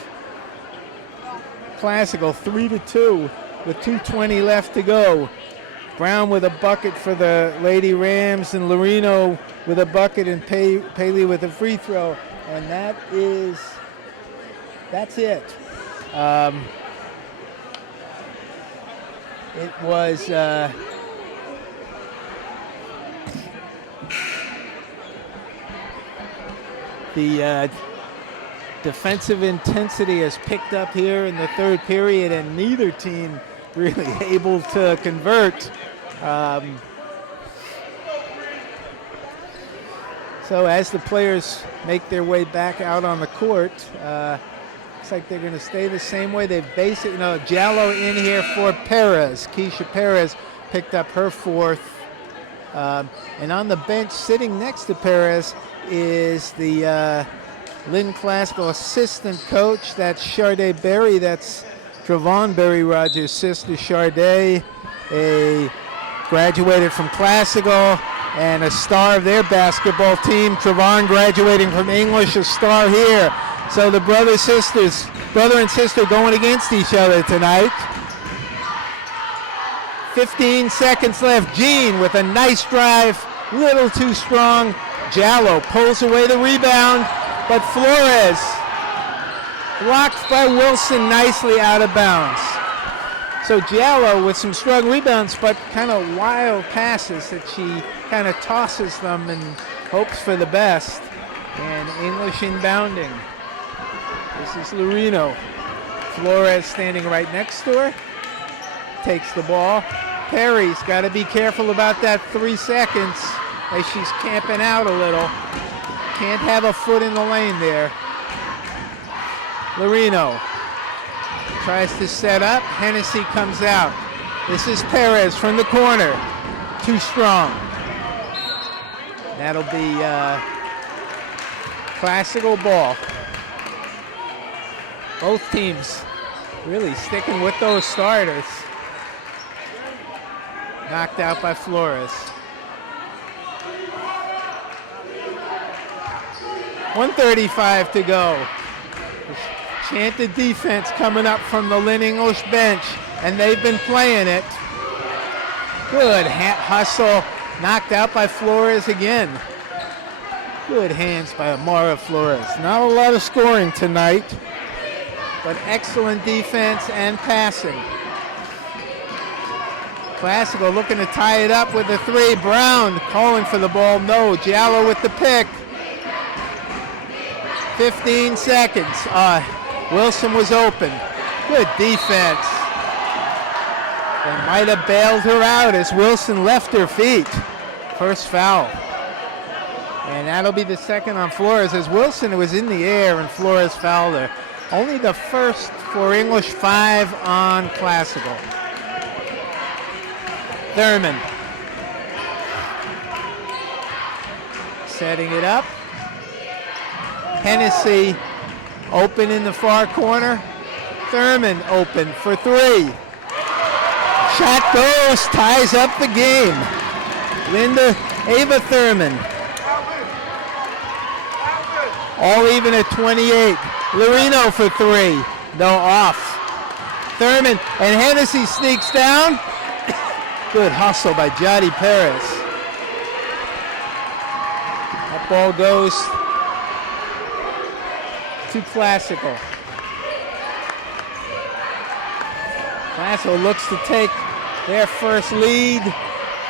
Classical 3-2 with 2:20 left to go. Brown with a bucket for the Lady Rams, and Lorino with a bucket, and Paley with a free throw, and that's it. It was the defensive intensity has picked up here in the third period, and neither team really able to convert. So as the players make their way back out on the court, looks like they're going to stay the same way. They've basically, Jallo in here for Perez. Keisha Perez picked up her fourth. And on the bench sitting next to Perez is the Lynn Classical assistant coach. That's Sharday Berry. That's Travon Berry Rogers' sister, Sharday, graduated from Classical and a star of their basketball team. Travon graduating from English, a star here. So the brother and sister going against each other tonight. 15 seconds left. Jean with a nice drive, little too strong. Jallo pulls away the rebound, but Flores blocked by Wilson nicely out of bounds. So Jallo with some strong rebounds, but kind of wild passes that she kind of tosses them and hopes for the best. And English inbounding. This is Lorino. Flores standing right next to her. Takes the ball. Perry's got to be careful about that 3 seconds as she's camping out a little. Can't have a foot in the lane there. Lorino tries to set up. Hennessy comes out. This is Perez from the corner. Too strong. That'll be Classical ball. Both teams really sticking with those starters. Knocked out by Flores. 1:35 to go. Chanted defense coming up from the Lynn English bench, and they've been playing it. Good hustle, knocked out by Flores again. Good hands by Amara Flores. Not a lot of scoring tonight, but excellent defense and passing. Classical looking to tie it up with a three. Brown calling for the ball. No. Jallo with the pick. 15 seconds. Wilson was open. Good defense. They might have bailed her out as Wilson left her feet. First foul. And that'll be the second on Flores as Wilson was in the air and Flores fouled her. Only the first for English, 5 on Classical. Thurman. setting it up. Hennessy open in the far corner. Thurman open for three. Shot goes, ties up the game. Ava Thurman. All even at 28. Lorino for three. No, off. Thurman and Hennessy sneaks down. Good hustle by Jody Perez. That ball goes to Classical. Classical looks to take their first lead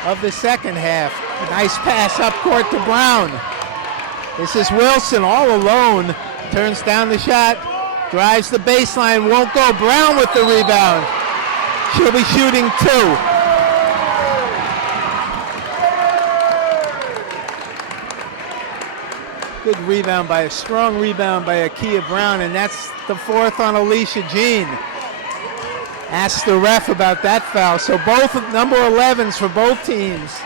of the second half. A nice pass up court to Brown. This is Wilson all alone. Turns down the shot. Drives the baseline. Won't go. Brown with the rebound. She'll be shooting two. Good rebound by a strong rebound by Akia Brown, and that's the fourth on Alicia Jean. Asked the ref about that foul. So both number 11s for both teams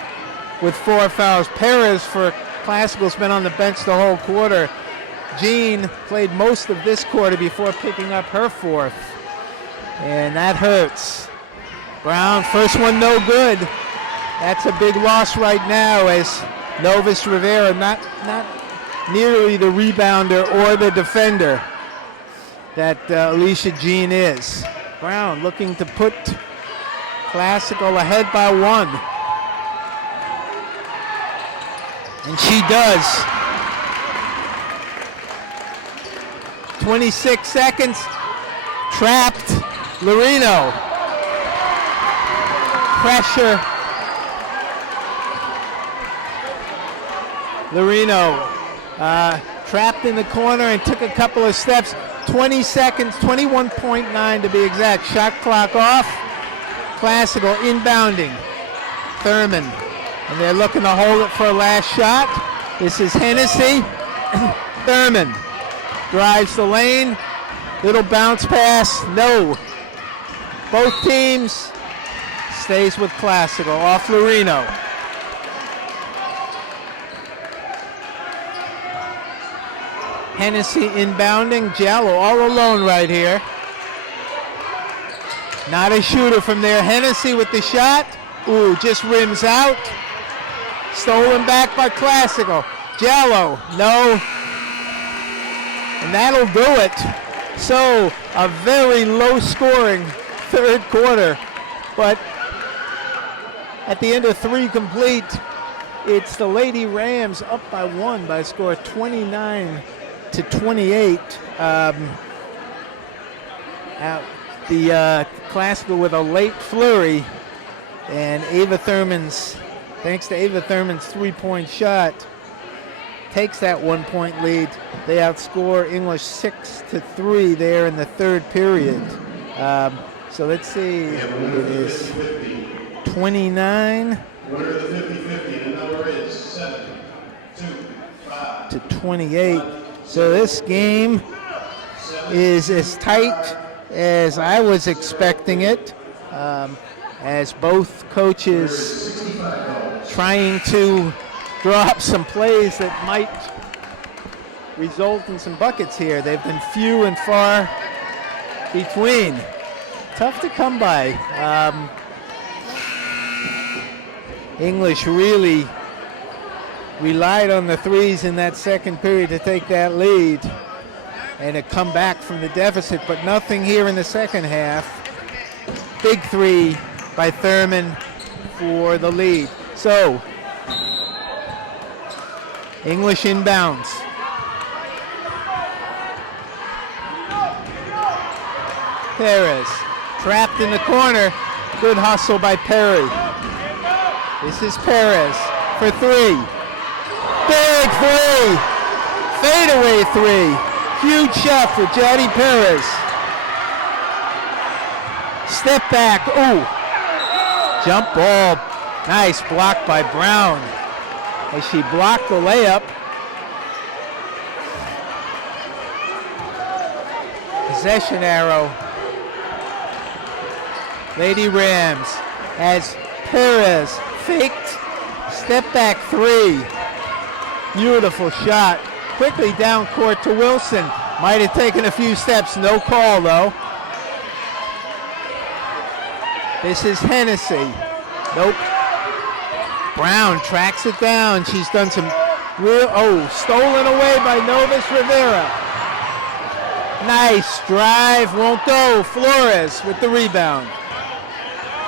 with 4 fouls. Perez for Classical's been on the bench the whole quarter. Jean played most of this quarter before picking up her fourth. And that hurts. Brown, first one no good. That's a big loss right now as Novus Rivera not nearly the rebounder or the defender that Alicia Jean is. Brown looking to put Classical ahead by 1. And she does. 26 seconds. Trapped. Lorino. Pressure. Lorino trapped in the corner and took a couple of steps. 20 seconds, 21.9 to be exact. Shot clock off. Classical inbounding. Thurman. And they're looking to hold it for a last shot. This is Hennessy. Thurman drives the lane. Little bounce pass. No. Both teams stays with Classical. Off Lorino. Hennessy inbounding. Giallo all alone right here. Not a shooter from there. Hennessy with the shot. Ooh, just rims out. Stolen back by Classical. Giallo, no. And that'll do it. So, a very low scoring third quarter. But at the end of 3 complete, it's the Lady Rams up by 1 by a score of 29-28. The Classical with a late flurry, and thanks to Ava Thurman's 3-point shot, takes that 1-point lead. They outscore English 6-3 there in the third period. So let's see, it is 29 to 28. So this game is as tight as I was expecting it, as both coaches trying to draw up some plays that might result in some buckets here. They've been few and far between. Tough to come by. English really relied on the threes in that second period to take that lead and to come back from the deficit, but nothing here in the second half. Big three by Thurman for the lead. So, English inbounds. Perez, trapped in the corner. Good hustle by Perry. This is Perez for 3. Big 3. Fadeaway 3. Huge shot for Jody Perez. Step back. Ooh. Jump ball. Nice block by Brown as she blocked the layup. Possession arrow. Lady Rams as Perez faked. Step back 3. Beautiful shot. Quickly down court to Wilson. Might have taken a few steps. No call, though. This is Hennessy. Nope. Brown tracks it down. She's done some real... Oh, stolen away by Novus Rivera. Nice drive. Won't go. Flores with the rebound.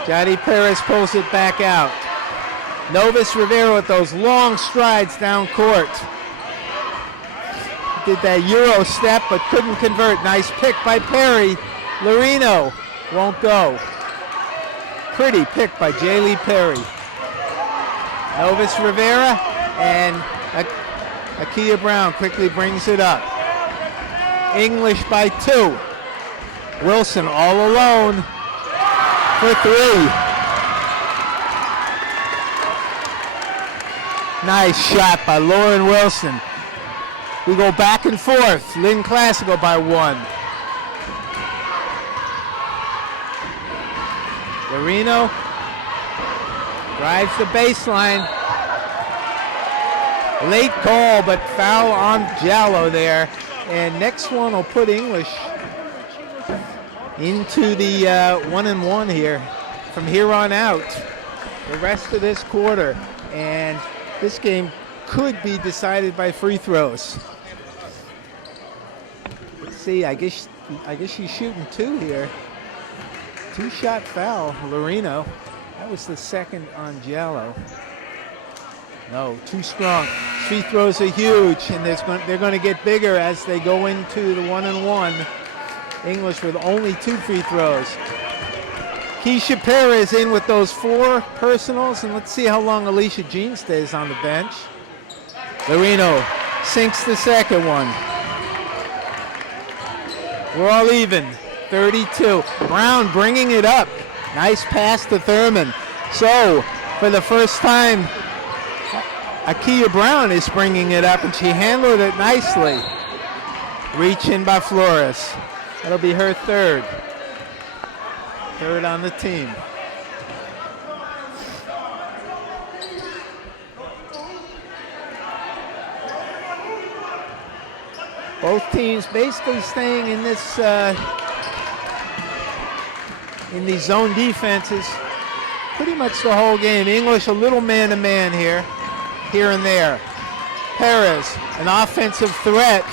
Jadi Perez pulls it back out. Novus Rivera with those long strides down court. Did that Euro step but couldn't convert. Nice pick by Perry. Lorino won't go. Pretty pick by Jaylee Perry. Novus Rivera and Akia Brown quickly brings it up. English by 2. Wilson all alone for 3. Nice shot by Lauren Wilson. We go back and forth. Lynn Classical by 1. Lorino drives the baseline. Late call, but foul on Giallo there. And next one will put English into the 1-and-1 here from here on out. The rest of this quarter. And this game could be decided by free throws. Let's see, I guess she's shooting 2 here. 2-shot foul, Lorino. That was the second on Giallo. No, too strong. Free throws are huge, and they're going to get bigger as they go into the 1-and-1. English with only 2 free throws. Keisha Perez in with those 4 personals, and let's see how long Alicia Jean stays on the bench. Lorino sinks the second one. We're all even, 32. Brown bringing it up. Nice pass to Thurman. So, for the first time, Akia Brown is bringing it up, and she handled it nicely. Reach in by Flores. That'll be her third. Third on the team. Both teams basically staying in this in these zone defenses pretty much the whole game. English a little man-to-man here and there. Perez, an offensive threat.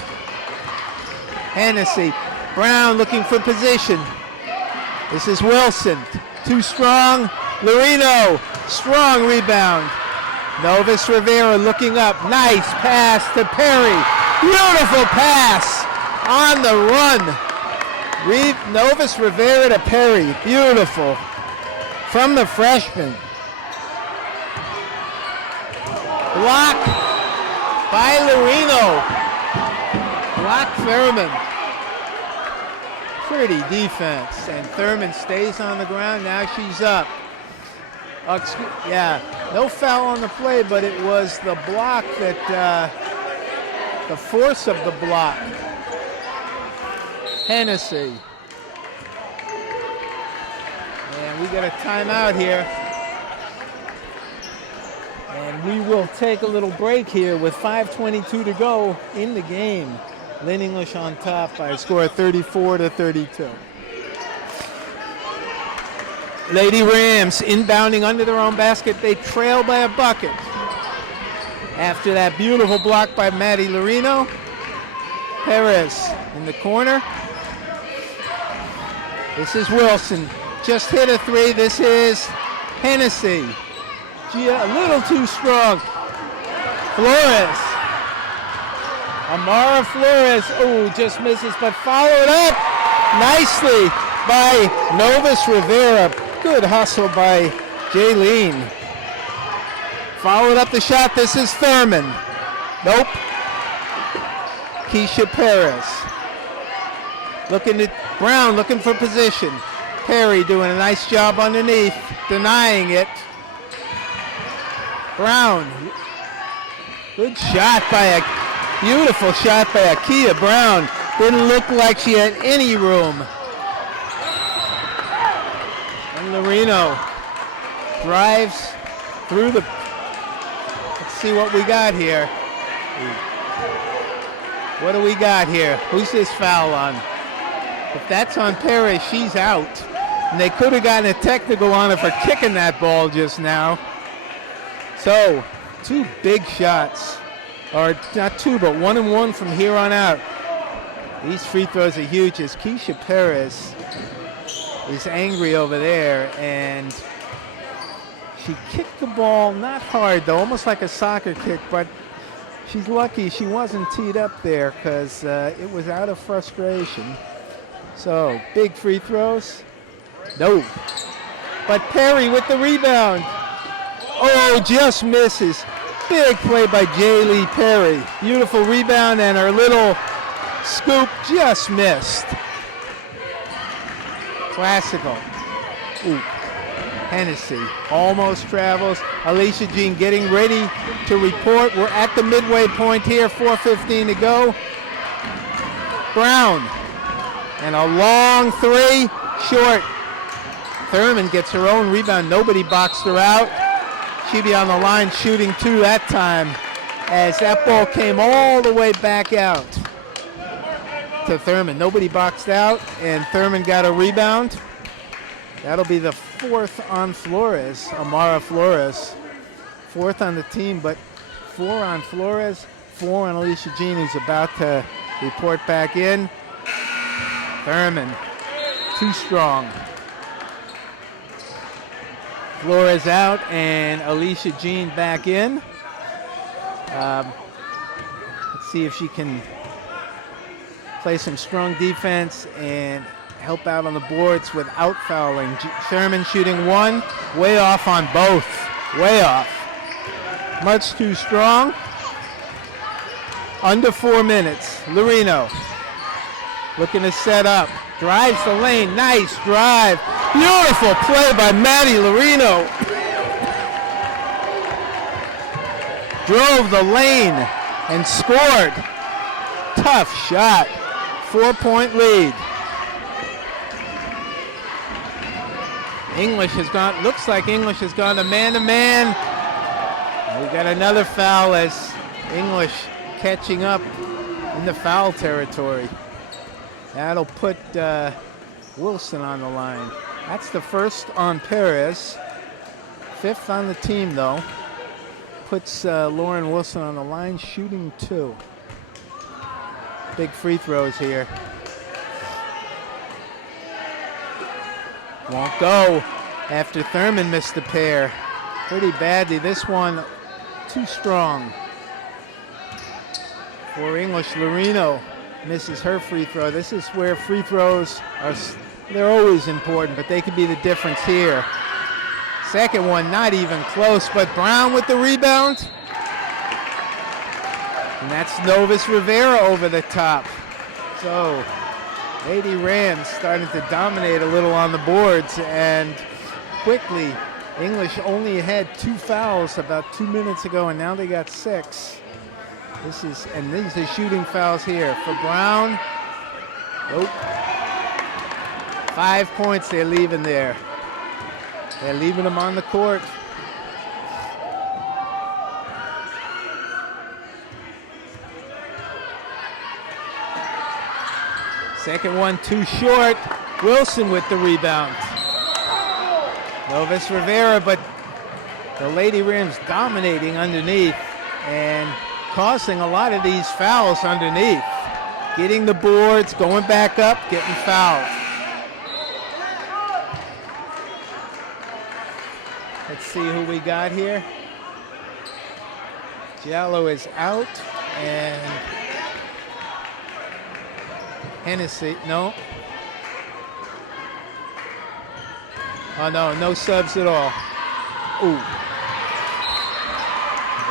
Hennessy. Brown looking for position. This is Wilson. Too strong. Lorino. Strong rebound. Novus Rivera looking up. Nice pass to Perry. Beautiful pass on the run. Novus Rivera to Perry. Beautiful. From the freshman. Block by Lorino. Block Thurman. Pretty defense. And Thurman stays on the ground. Now she's up. No foul on the play, but it was the block that, the force of the block. Hennessy. And we got a timeout here. And we will take a little break here with 5:22 to go in the game. Lynn English on top by a score of 34-32. Lady Rams inbounding under their own basket. They trail by a bucket. After that beautiful block by Maddie Lorino. Perez in the corner. This is Wilson. Just hit a 3. This is Hennessy. A little too strong. Flores. Amara Flores. Oh, just misses, but followed up nicely by Novus Rivera. Good hustle by Jaylene. Followed up the shot. This is Thurman. Nope. Keisha Perez. Looking at Brown, looking for position. Perry doing a nice job underneath, denying it. Brown. Good shot by beautiful shot by Akia Brown. Didn't look like she had any room. And Lorino drives through the... Let's see what we got here. What do we got here? Who's this foul on? If that's on Perez, she's out. And they could have gotten a technical on her for kicking that ball just now. So, 2 big shots. Or not 2, but 1 and 1 from here on out. These free throws are huge as Keisha Perez is angry over there. And she kicked the ball, not hard though, almost like a soccer kick, but she's lucky she wasn't teed up there because it was out of frustration. So, big free throws. No. But Perry with the rebound. Oh, just misses. Big play by Jaylee Perry. Beautiful rebound, and her little scoop just missed. Classical. Ooh. Hennessy almost travels. Alicia Jean getting ready to report. We're at the midway point here, 4:15 to go. Brown, and a long 3, short. Thurman gets her own rebound. Nobody boxed her out. She'd be on the line shooting 2 that time as that ball came all the way back out to Thurman. Nobody boxed out, and Thurman got a rebound. That'll be the 4th on Flores, Amara Flores. 4th on the team, but 4 on Flores, 4 on Alicia Jean, who's about to report back in. Thurman, too strong. Flores out and Alicia Jean back in. Let's see if she can play some strong defense and help out on the boards without fouling. Sherman shooting 1, way off on both, way off. Much too strong. Under 4 minutes. Lorino looking to set up. Drives the lane, nice drive. Beautiful play by Maddie Lorino. Drove the lane and scored. Tough shot. 4-point lead. English has gone, looks like English has gone to man-to-man. We got another foul as English catching up in the foul territory. That'll put Wilson on the line. That's the 1st on Perez. 5th on the team, though. Puts Lauren Wilson on the line, shooting 2. Big free throws here. Won't go after Thurman missed the pair pretty badly. This one too strong for English. Lorino misses her free throw. This is where free throws are, they're always important, but they could be the difference here. Second one, not even close, but Brown with the rebound. And that's Novus Rivera over the top. So, Lady Rams starting to dominate a little on the boards, and quickly, English only had 2 fouls about 2 minutes ago, and now they got 6. These are shooting fouls here for Brown. Nope. 5 points they're leaving there. They're leaving them on the court. Second one too short. Wilson with the rebound. Novus Rivera, but the Lady Rams dominating underneath and causing a lot of these fouls underneath. Getting the boards, going back up, getting fouled. Let's see who we got here. Giallo is out, and Hennessy, no. Oh no, no subs at all. Ooh.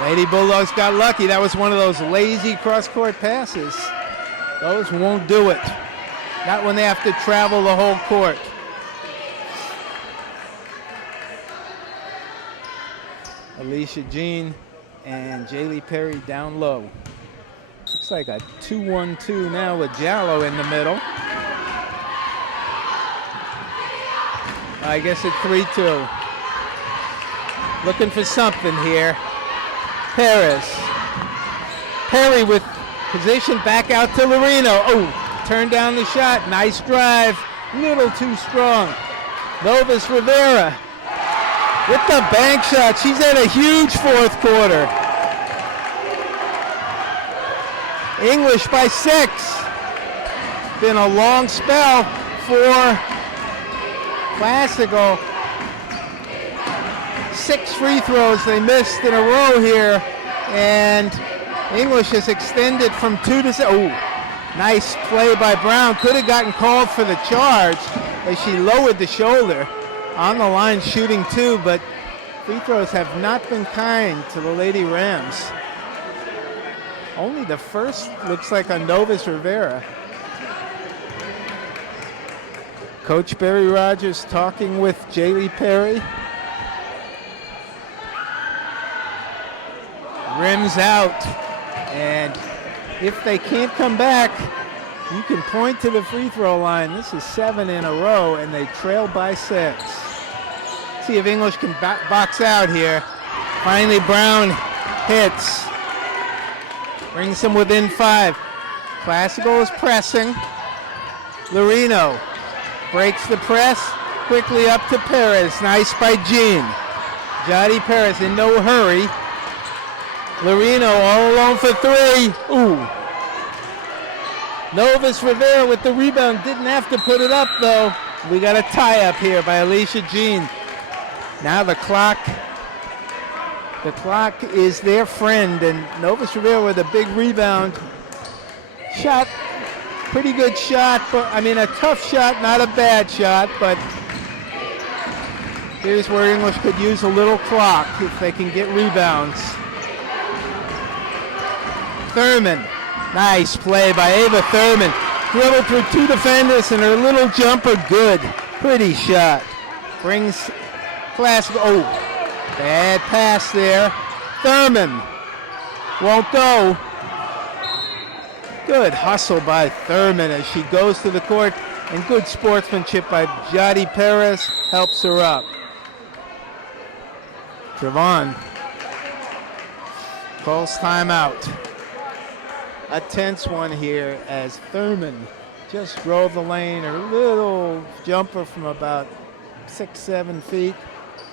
Lady Bulldogs got lucky. That was one of those lazy cross-court passes. Those won't do it. Not when they have to travel the whole court. Alicia Jean and Jaylee Perry down low. Looks like a 2-1-2 now with Giallo in the middle. I guess a 3-2. Looking for something here. Perez. Perry with position back out to Lorino. Oh, turned down the shot. Nice drive. Little too strong. Novus Rivera with the bank shot. She's had a huge fourth quarter. English by 6. Been a long spell for Classical. 6 free throws they missed in a row here, and English has extended from 2 to 6. Oh, nice play by Brown. Could have gotten called for the charge as she lowered the shoulder. On the line shooting 2, but free throws have not been kind to the Lady Rams. Only the first looks like on Novus Rivera. Coach Barry Rogers talking with Jaylee Perry. Rims out, and if they can't come back, you can point to the free throw line. This is 7 in a row, and they trail by 6. See if English can box out here. Finally, Brown hits. Brings them within 5. Classical is pressing. Lorino breaks the press. Quickly up to Perez. Nice by Jean. Jody Perez in no hurry. Lorino all alone for 3. Ooh. Novus Rivera with the rebound. Didn't have to put it up, though. We got a tie-up here by Alicia Jean. Now the clock is their friend, and Novus Rivera with a big rebound. Shot, pretty good shot, but I mean a tough shot, not a bad shot, but here's where English could use a little clock if they can get rebounds. Thurman, nice play by Ava Thurman. Dribbled through 2 defenders and her little jumper, good. Pretty shot. Brings Classical, oh, bad pass there. Thurman won't go. Good hustle by Thurman as she goes to the court, and good sportsmanship by Jody Perez helps her up. Trevon calls timeout. A tense one here as Thurman just drove the lane. Her little jumper from about 6-7 feet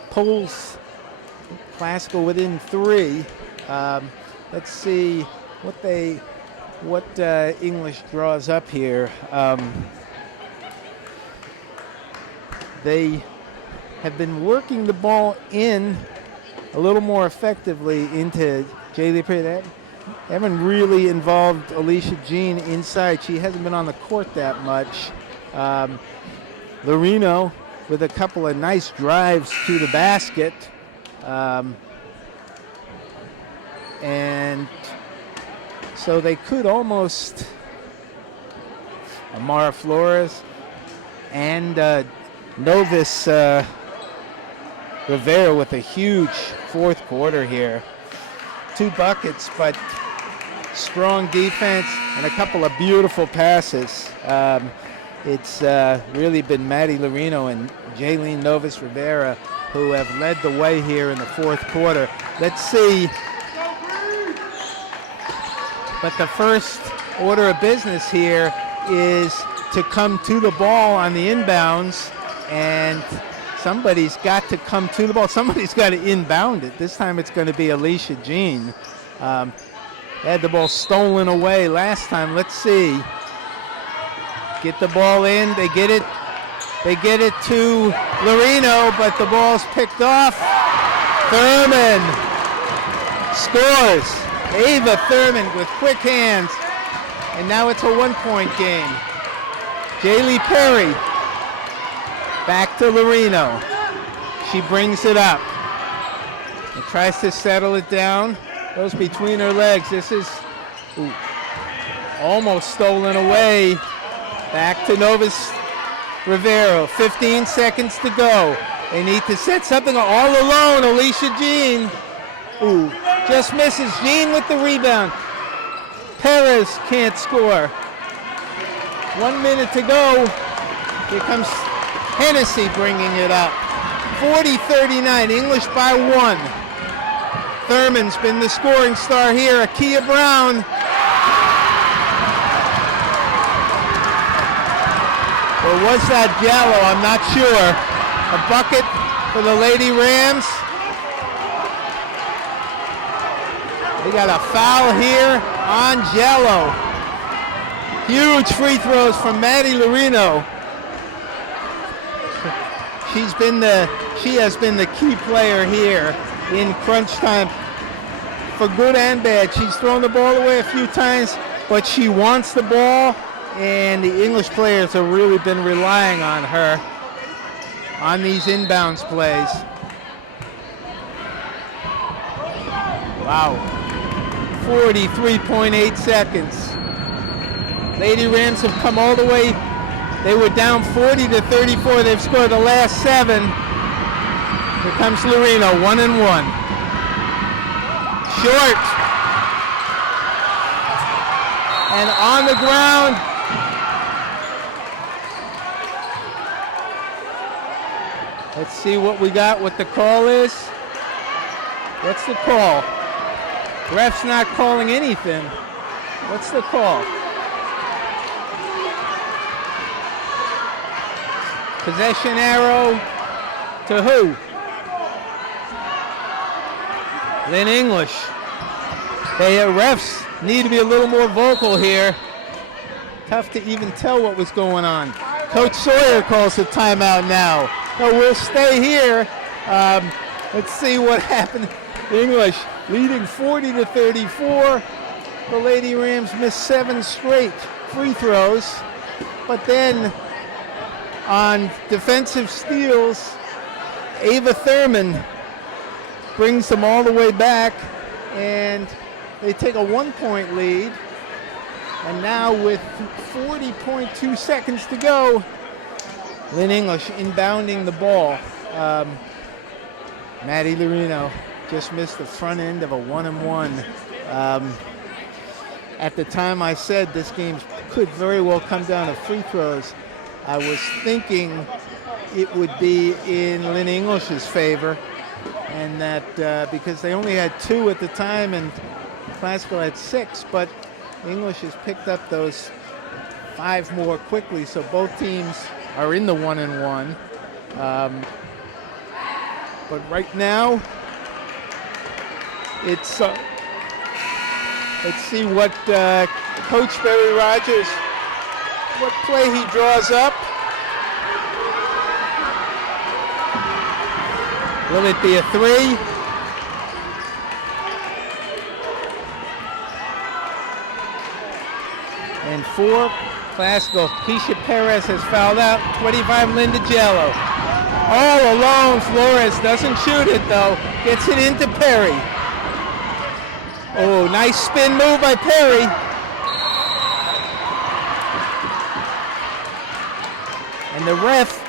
pulls Classical within 3. Let's see what English draws up here. They have been working the ball in a little more effectively into Jaylee Perry. They haven't really involved Alicia Jean inside. She hasn't been on the court that much. Lorino with a couple of nice drives to the basket. And so they could almost, Amara Flores and Novus Rivera with a huge fourth quarter here. 2 buckets, but strong defense and a couple of beautiful passes. It's really been Maddie Lorino and Jaylene Novus Rivera who have led the way here in the fourth quarter. Let's see. But the first order of business here is to come to the ball on the inbounds, and somebody's got to come to the ball. Somebody's got to inbound it. This time it's going to be Alicia Jean. Had the ball stolen away last time. Let's see. Get the ball in. They get it to Lorino, but the ball's picked off. Thurman scores. Ava Thurman with quick hands. And now it's a 1-point game. Jaylee Perry back to Lorino. She brings it up and tries to settle it down. Goes between her legs. This is almost stolen away. Back to Novus Rivera. 15 seconds to go. They need to set something all alone. Alicia Jean. Just misses. Jean with the rebound. Perez can't score. 1 minute to go. Here comes Hennessy bringing it up. 40-39. English by 1. Thurman's been the scoring star here. Akia Brown. Or was that Jello? I'm not sure. A bucket for the Lady Rams. We got a foul here on Jello. Huge free throws from Maddie Lorino. She has been the key player here in crunch time for good and bad. She's thrown the ball away a few times, but she wants the ball, and the English players have really been relying on her on these inbounds plays. Wow. 43.8 seconds. Lady Rams have come all the way. They were down 40-34. They've scored the last 7. Here comes Lorino, 1 and 1. Short. And on the ground. Let's see what we got, what the call is. What's the call? Ref's not calling anything. What's the call? Possession arrow to who? Lynn English. They refs need to be a little more vocal here. Tough to even tell what was going on. Coach Sawyer calls a timeout now. So we'll stay here. Let's see what happened. English leading 40-34. The Lady Rams missed 7 straight free throws, but then on defensive steals, Ava Thurman brings them all the way back, and they take a 1-point lead. And now with 40.2 seconds to go, Lynn English inbounding the ball. Maddie Lorino just missed the front end of a 1-and-1. At the time I said this game could very well come down to free throws, I was thinking it would be in Lynn English's favor, and that because they only had 2 at the time and Classical had 6, but English has picked up those 5 more quickly, so both teams are in the 1-and-1. But right now, it's let's see what Coach Barry Rogers, what play he draws up. Will it be a 3? And 4, Classical. Keisha Perez has fouled out. 25, Linda Jello. All alone, Flores doesn't shoot it though. Gets it into Perry. Oh, nice spin move by Perry. And the ref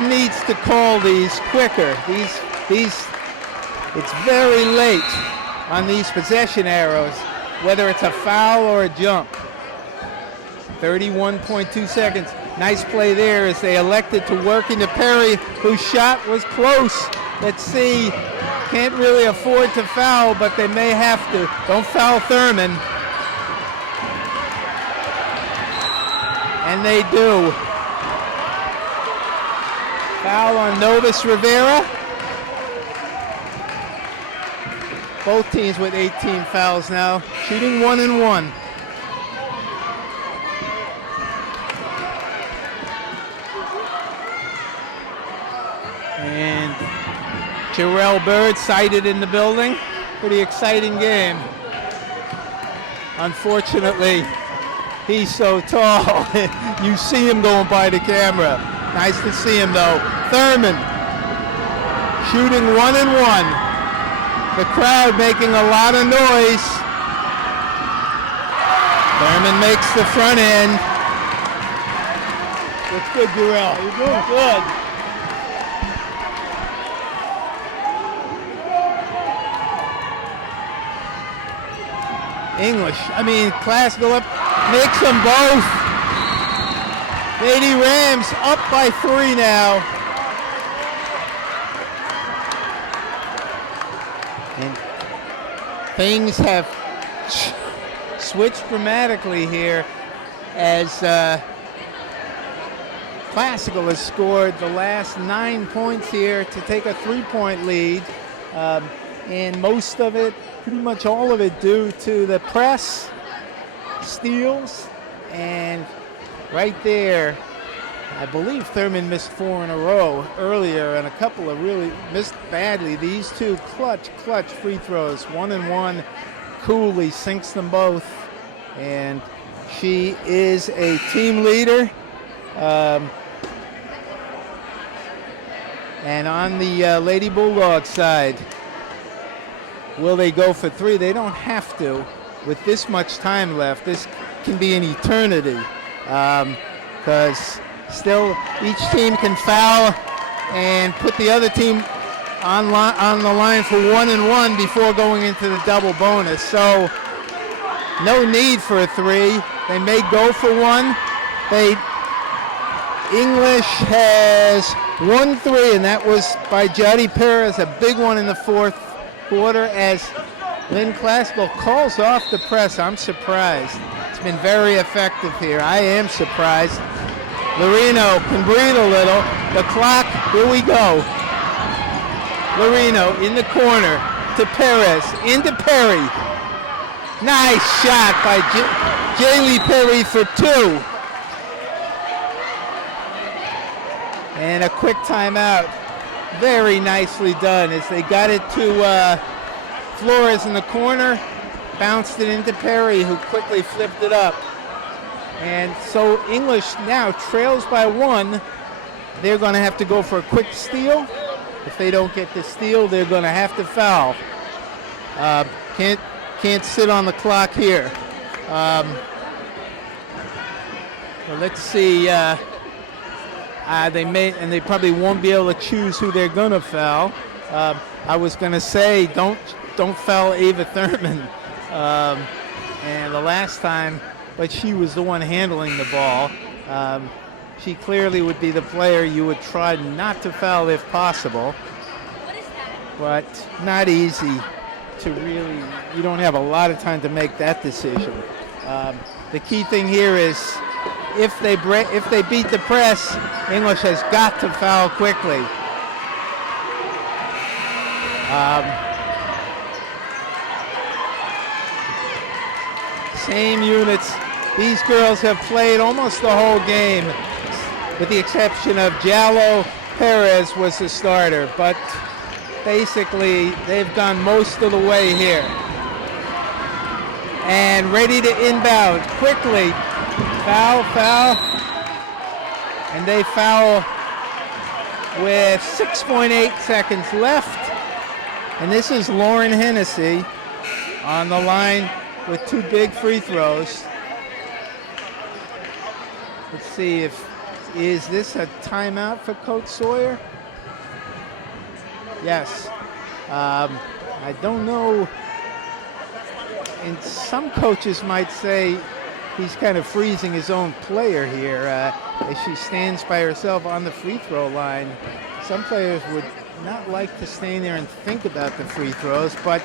needs to call these quicker. It's very late on these possession arrows, whether it's a foul or a jump. 31.2 seconds. Nice play there as they elected to work into Perry, whose shot was close. Let's see. Can't really afford to foul, but they may have to. Don't foul Thurman. And they do. Foul on Novus Rivera. Both teams with 18 fouls now. Shooting 1-and-1. And Jarrell Bird sighted in the building. Pretty exciting game. Unfortunately, he's so tall. You see him going by the camera. Nice to see him though. Thurman shooting 1-and-1. The crowd making a lot of noise. Thurman makes the front end. What's good, Jarrell? How you doing? Good. Classical up, makes them both. Lady Rams up by 3 now. things have switched dramatically here as Classical has scored the last 9 points here to take a 3-point lead, and most of it, pretty much all of it, due to the press, steals, and right there, I believe Thurman missed 4 in a row earlier, and a couple of really missed badly. These two clutch free throws, 1 and 1. Cooley sinks them both, and she is a team leader. And on the Lady Bulldogs side, will they go for 3? They don't have to. With this much time left, this can be an eternity, because still each team can foul and put the other team on the line for 1 and 1 before going into the double bonus. So no need for a 3. They may go for 1. English has 1 3, and that was by Jody Perez, a big one in the 4th quarter as Lynn Classical calls off the press. I'm surprised. It's been very effective here. I am surprised. Loreno can breathe a little. The clock, here we go. Loreno in the corner to Perez, into Perry. Nice shot by Jaylee Perry for 2. And a quick timeout. Very nicely done as they got it to Flores in the corner, bounced it into Perry, who quickly flipped it up. And so English now trails by 1. They're going to have to go for a quick steal. If they don't get the steal, they're going to have to foul. Can't sit on the clock here. Well, let's see. They probably won't be able to choose who they're going to foul. I was going to say don't foul Ava Thurman. And the last time, but she was the one handling the ball. She clearly would be the player you would try not to foul if possible. But not easy to really, you don't have a lot of time to make that decision. The key thing here is if they beat the press, English has got to foul quickly. Same units. These girls have played almost the whole game, with the exception of Jallo. Perez was the starter, but basically they've gone most of the way here. And ready to inbound quickly. Foul. And they foul with 6.8 seconds left. And this is Lauren Hennessy on the line with 2 big free throws. Let's see is this a timeout for Coach Sawyer? Yes. I don't know. And some coaches might say he's kind of freezing his own player here as she stands by herself on the free throw line. Some players would not like to stand there and think about the free throws, but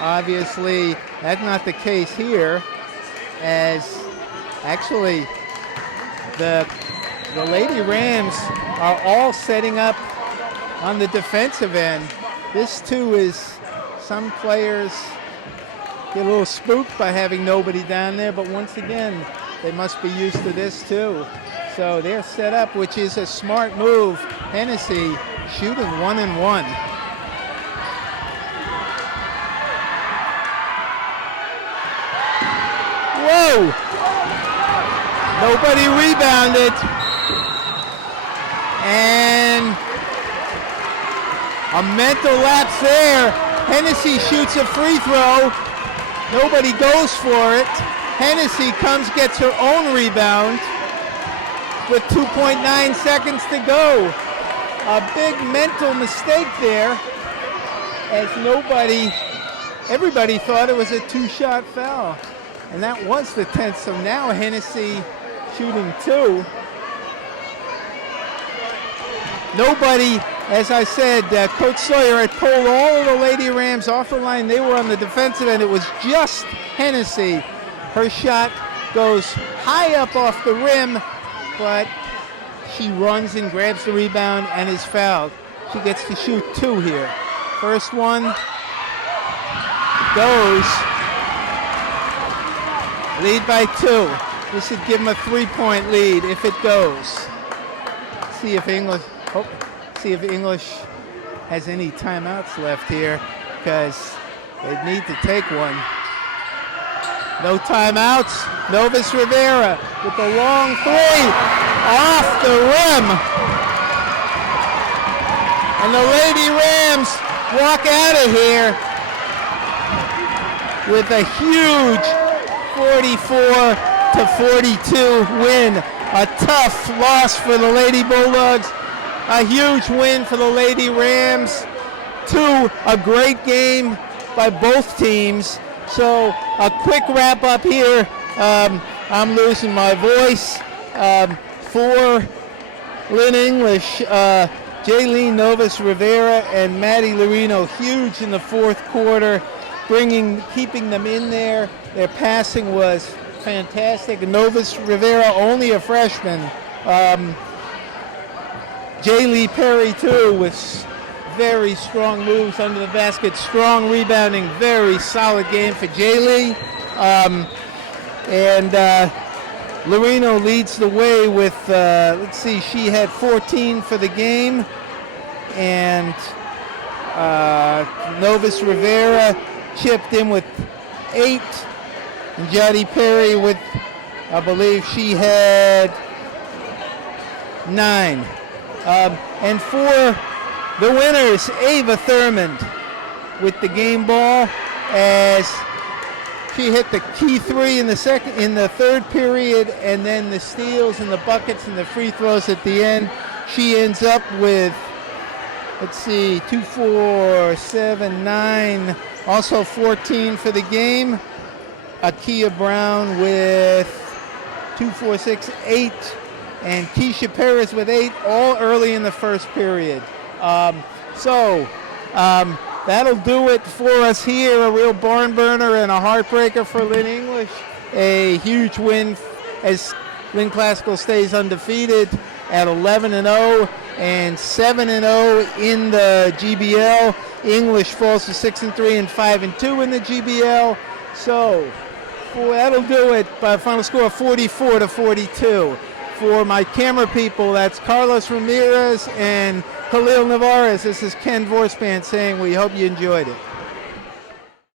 obviously that's not the case here, as actually the Lady Rams are all setting up on the defensive end. This too is, some players get a little spooked by having nobody down there, but once again, they must be used to this too. So they're set up, which is a smart move. Hennessy shooting 1 and 1. Whoa! Nobody rebounded. And a mental lapse there. Hennessy shoots a free throw. Nobody goes for it. Hennessy gets her own rebound with 2.9 seconds to go. A big mental mistake there, as everybody thought it was a 2-shot foul. And that was the 10th, so now Hennessy shooting 2. Nobody, as I said, Coach Sawyer had pulled all of the Lady Rams off the line. They were on the defensive end. It was just Hennessy. Her shot goes high up off the rim, but she runs and grabs the rebound and is fouled. She gets to shoot 2 here. First one goes. Lead by 2. This should give them a 3-point lead if it goes. See if English has any timeouts left here, because they need to take one. No timeouts. Novus Rivera with the long 3 off the rim. And the Lady Rams walk out of here with a huge 44-42 win. A tough loss for the Lady Bulldogs. A huge win for the Lady Rams. 2, a great game by both teams. So a quick wrap up here. I'm losing my voice. For Lynn English, Jaylene Novus Rivera and Maddie Lorino, huge in the fourth quarter, keeping them in there. Their passing was fantastic. Novus Rivera, only a freshman. Jaylee Perry, too, with very strong moves under the basket, strong rebounding, very solid game for Jaylee. And Lorino leads the way with, let's see, she had 14 for the game. And Novus Rivera chipped in with 8. And Jody Perry with, I believe she had 9. And for the winners, Ava Thurmond with the game ball, as she hit the key 3 in the third period, and then the steals and the buckets and the free throws at the end. She ends up with, let's see, 2, 4, 7, 9, also 14 for the game. Akia Brown with 2, 4, 6, 8, and Keisha Perez with 8, all early in the first period. That'll do it for us here. A real barn burner and a heartbreaker for Lynn English. A huge win as Lynn Classical stays undefeated at 11-0 and 7-0 in the GBL. English falls to 6-3 and 5-2 in the GBL. So that'll do it by a final score of 44-42. For my camera people, that's Carlos Ramirez and Khalil Navarez. This is Ken Vorspan saying we hope you enjoyed it.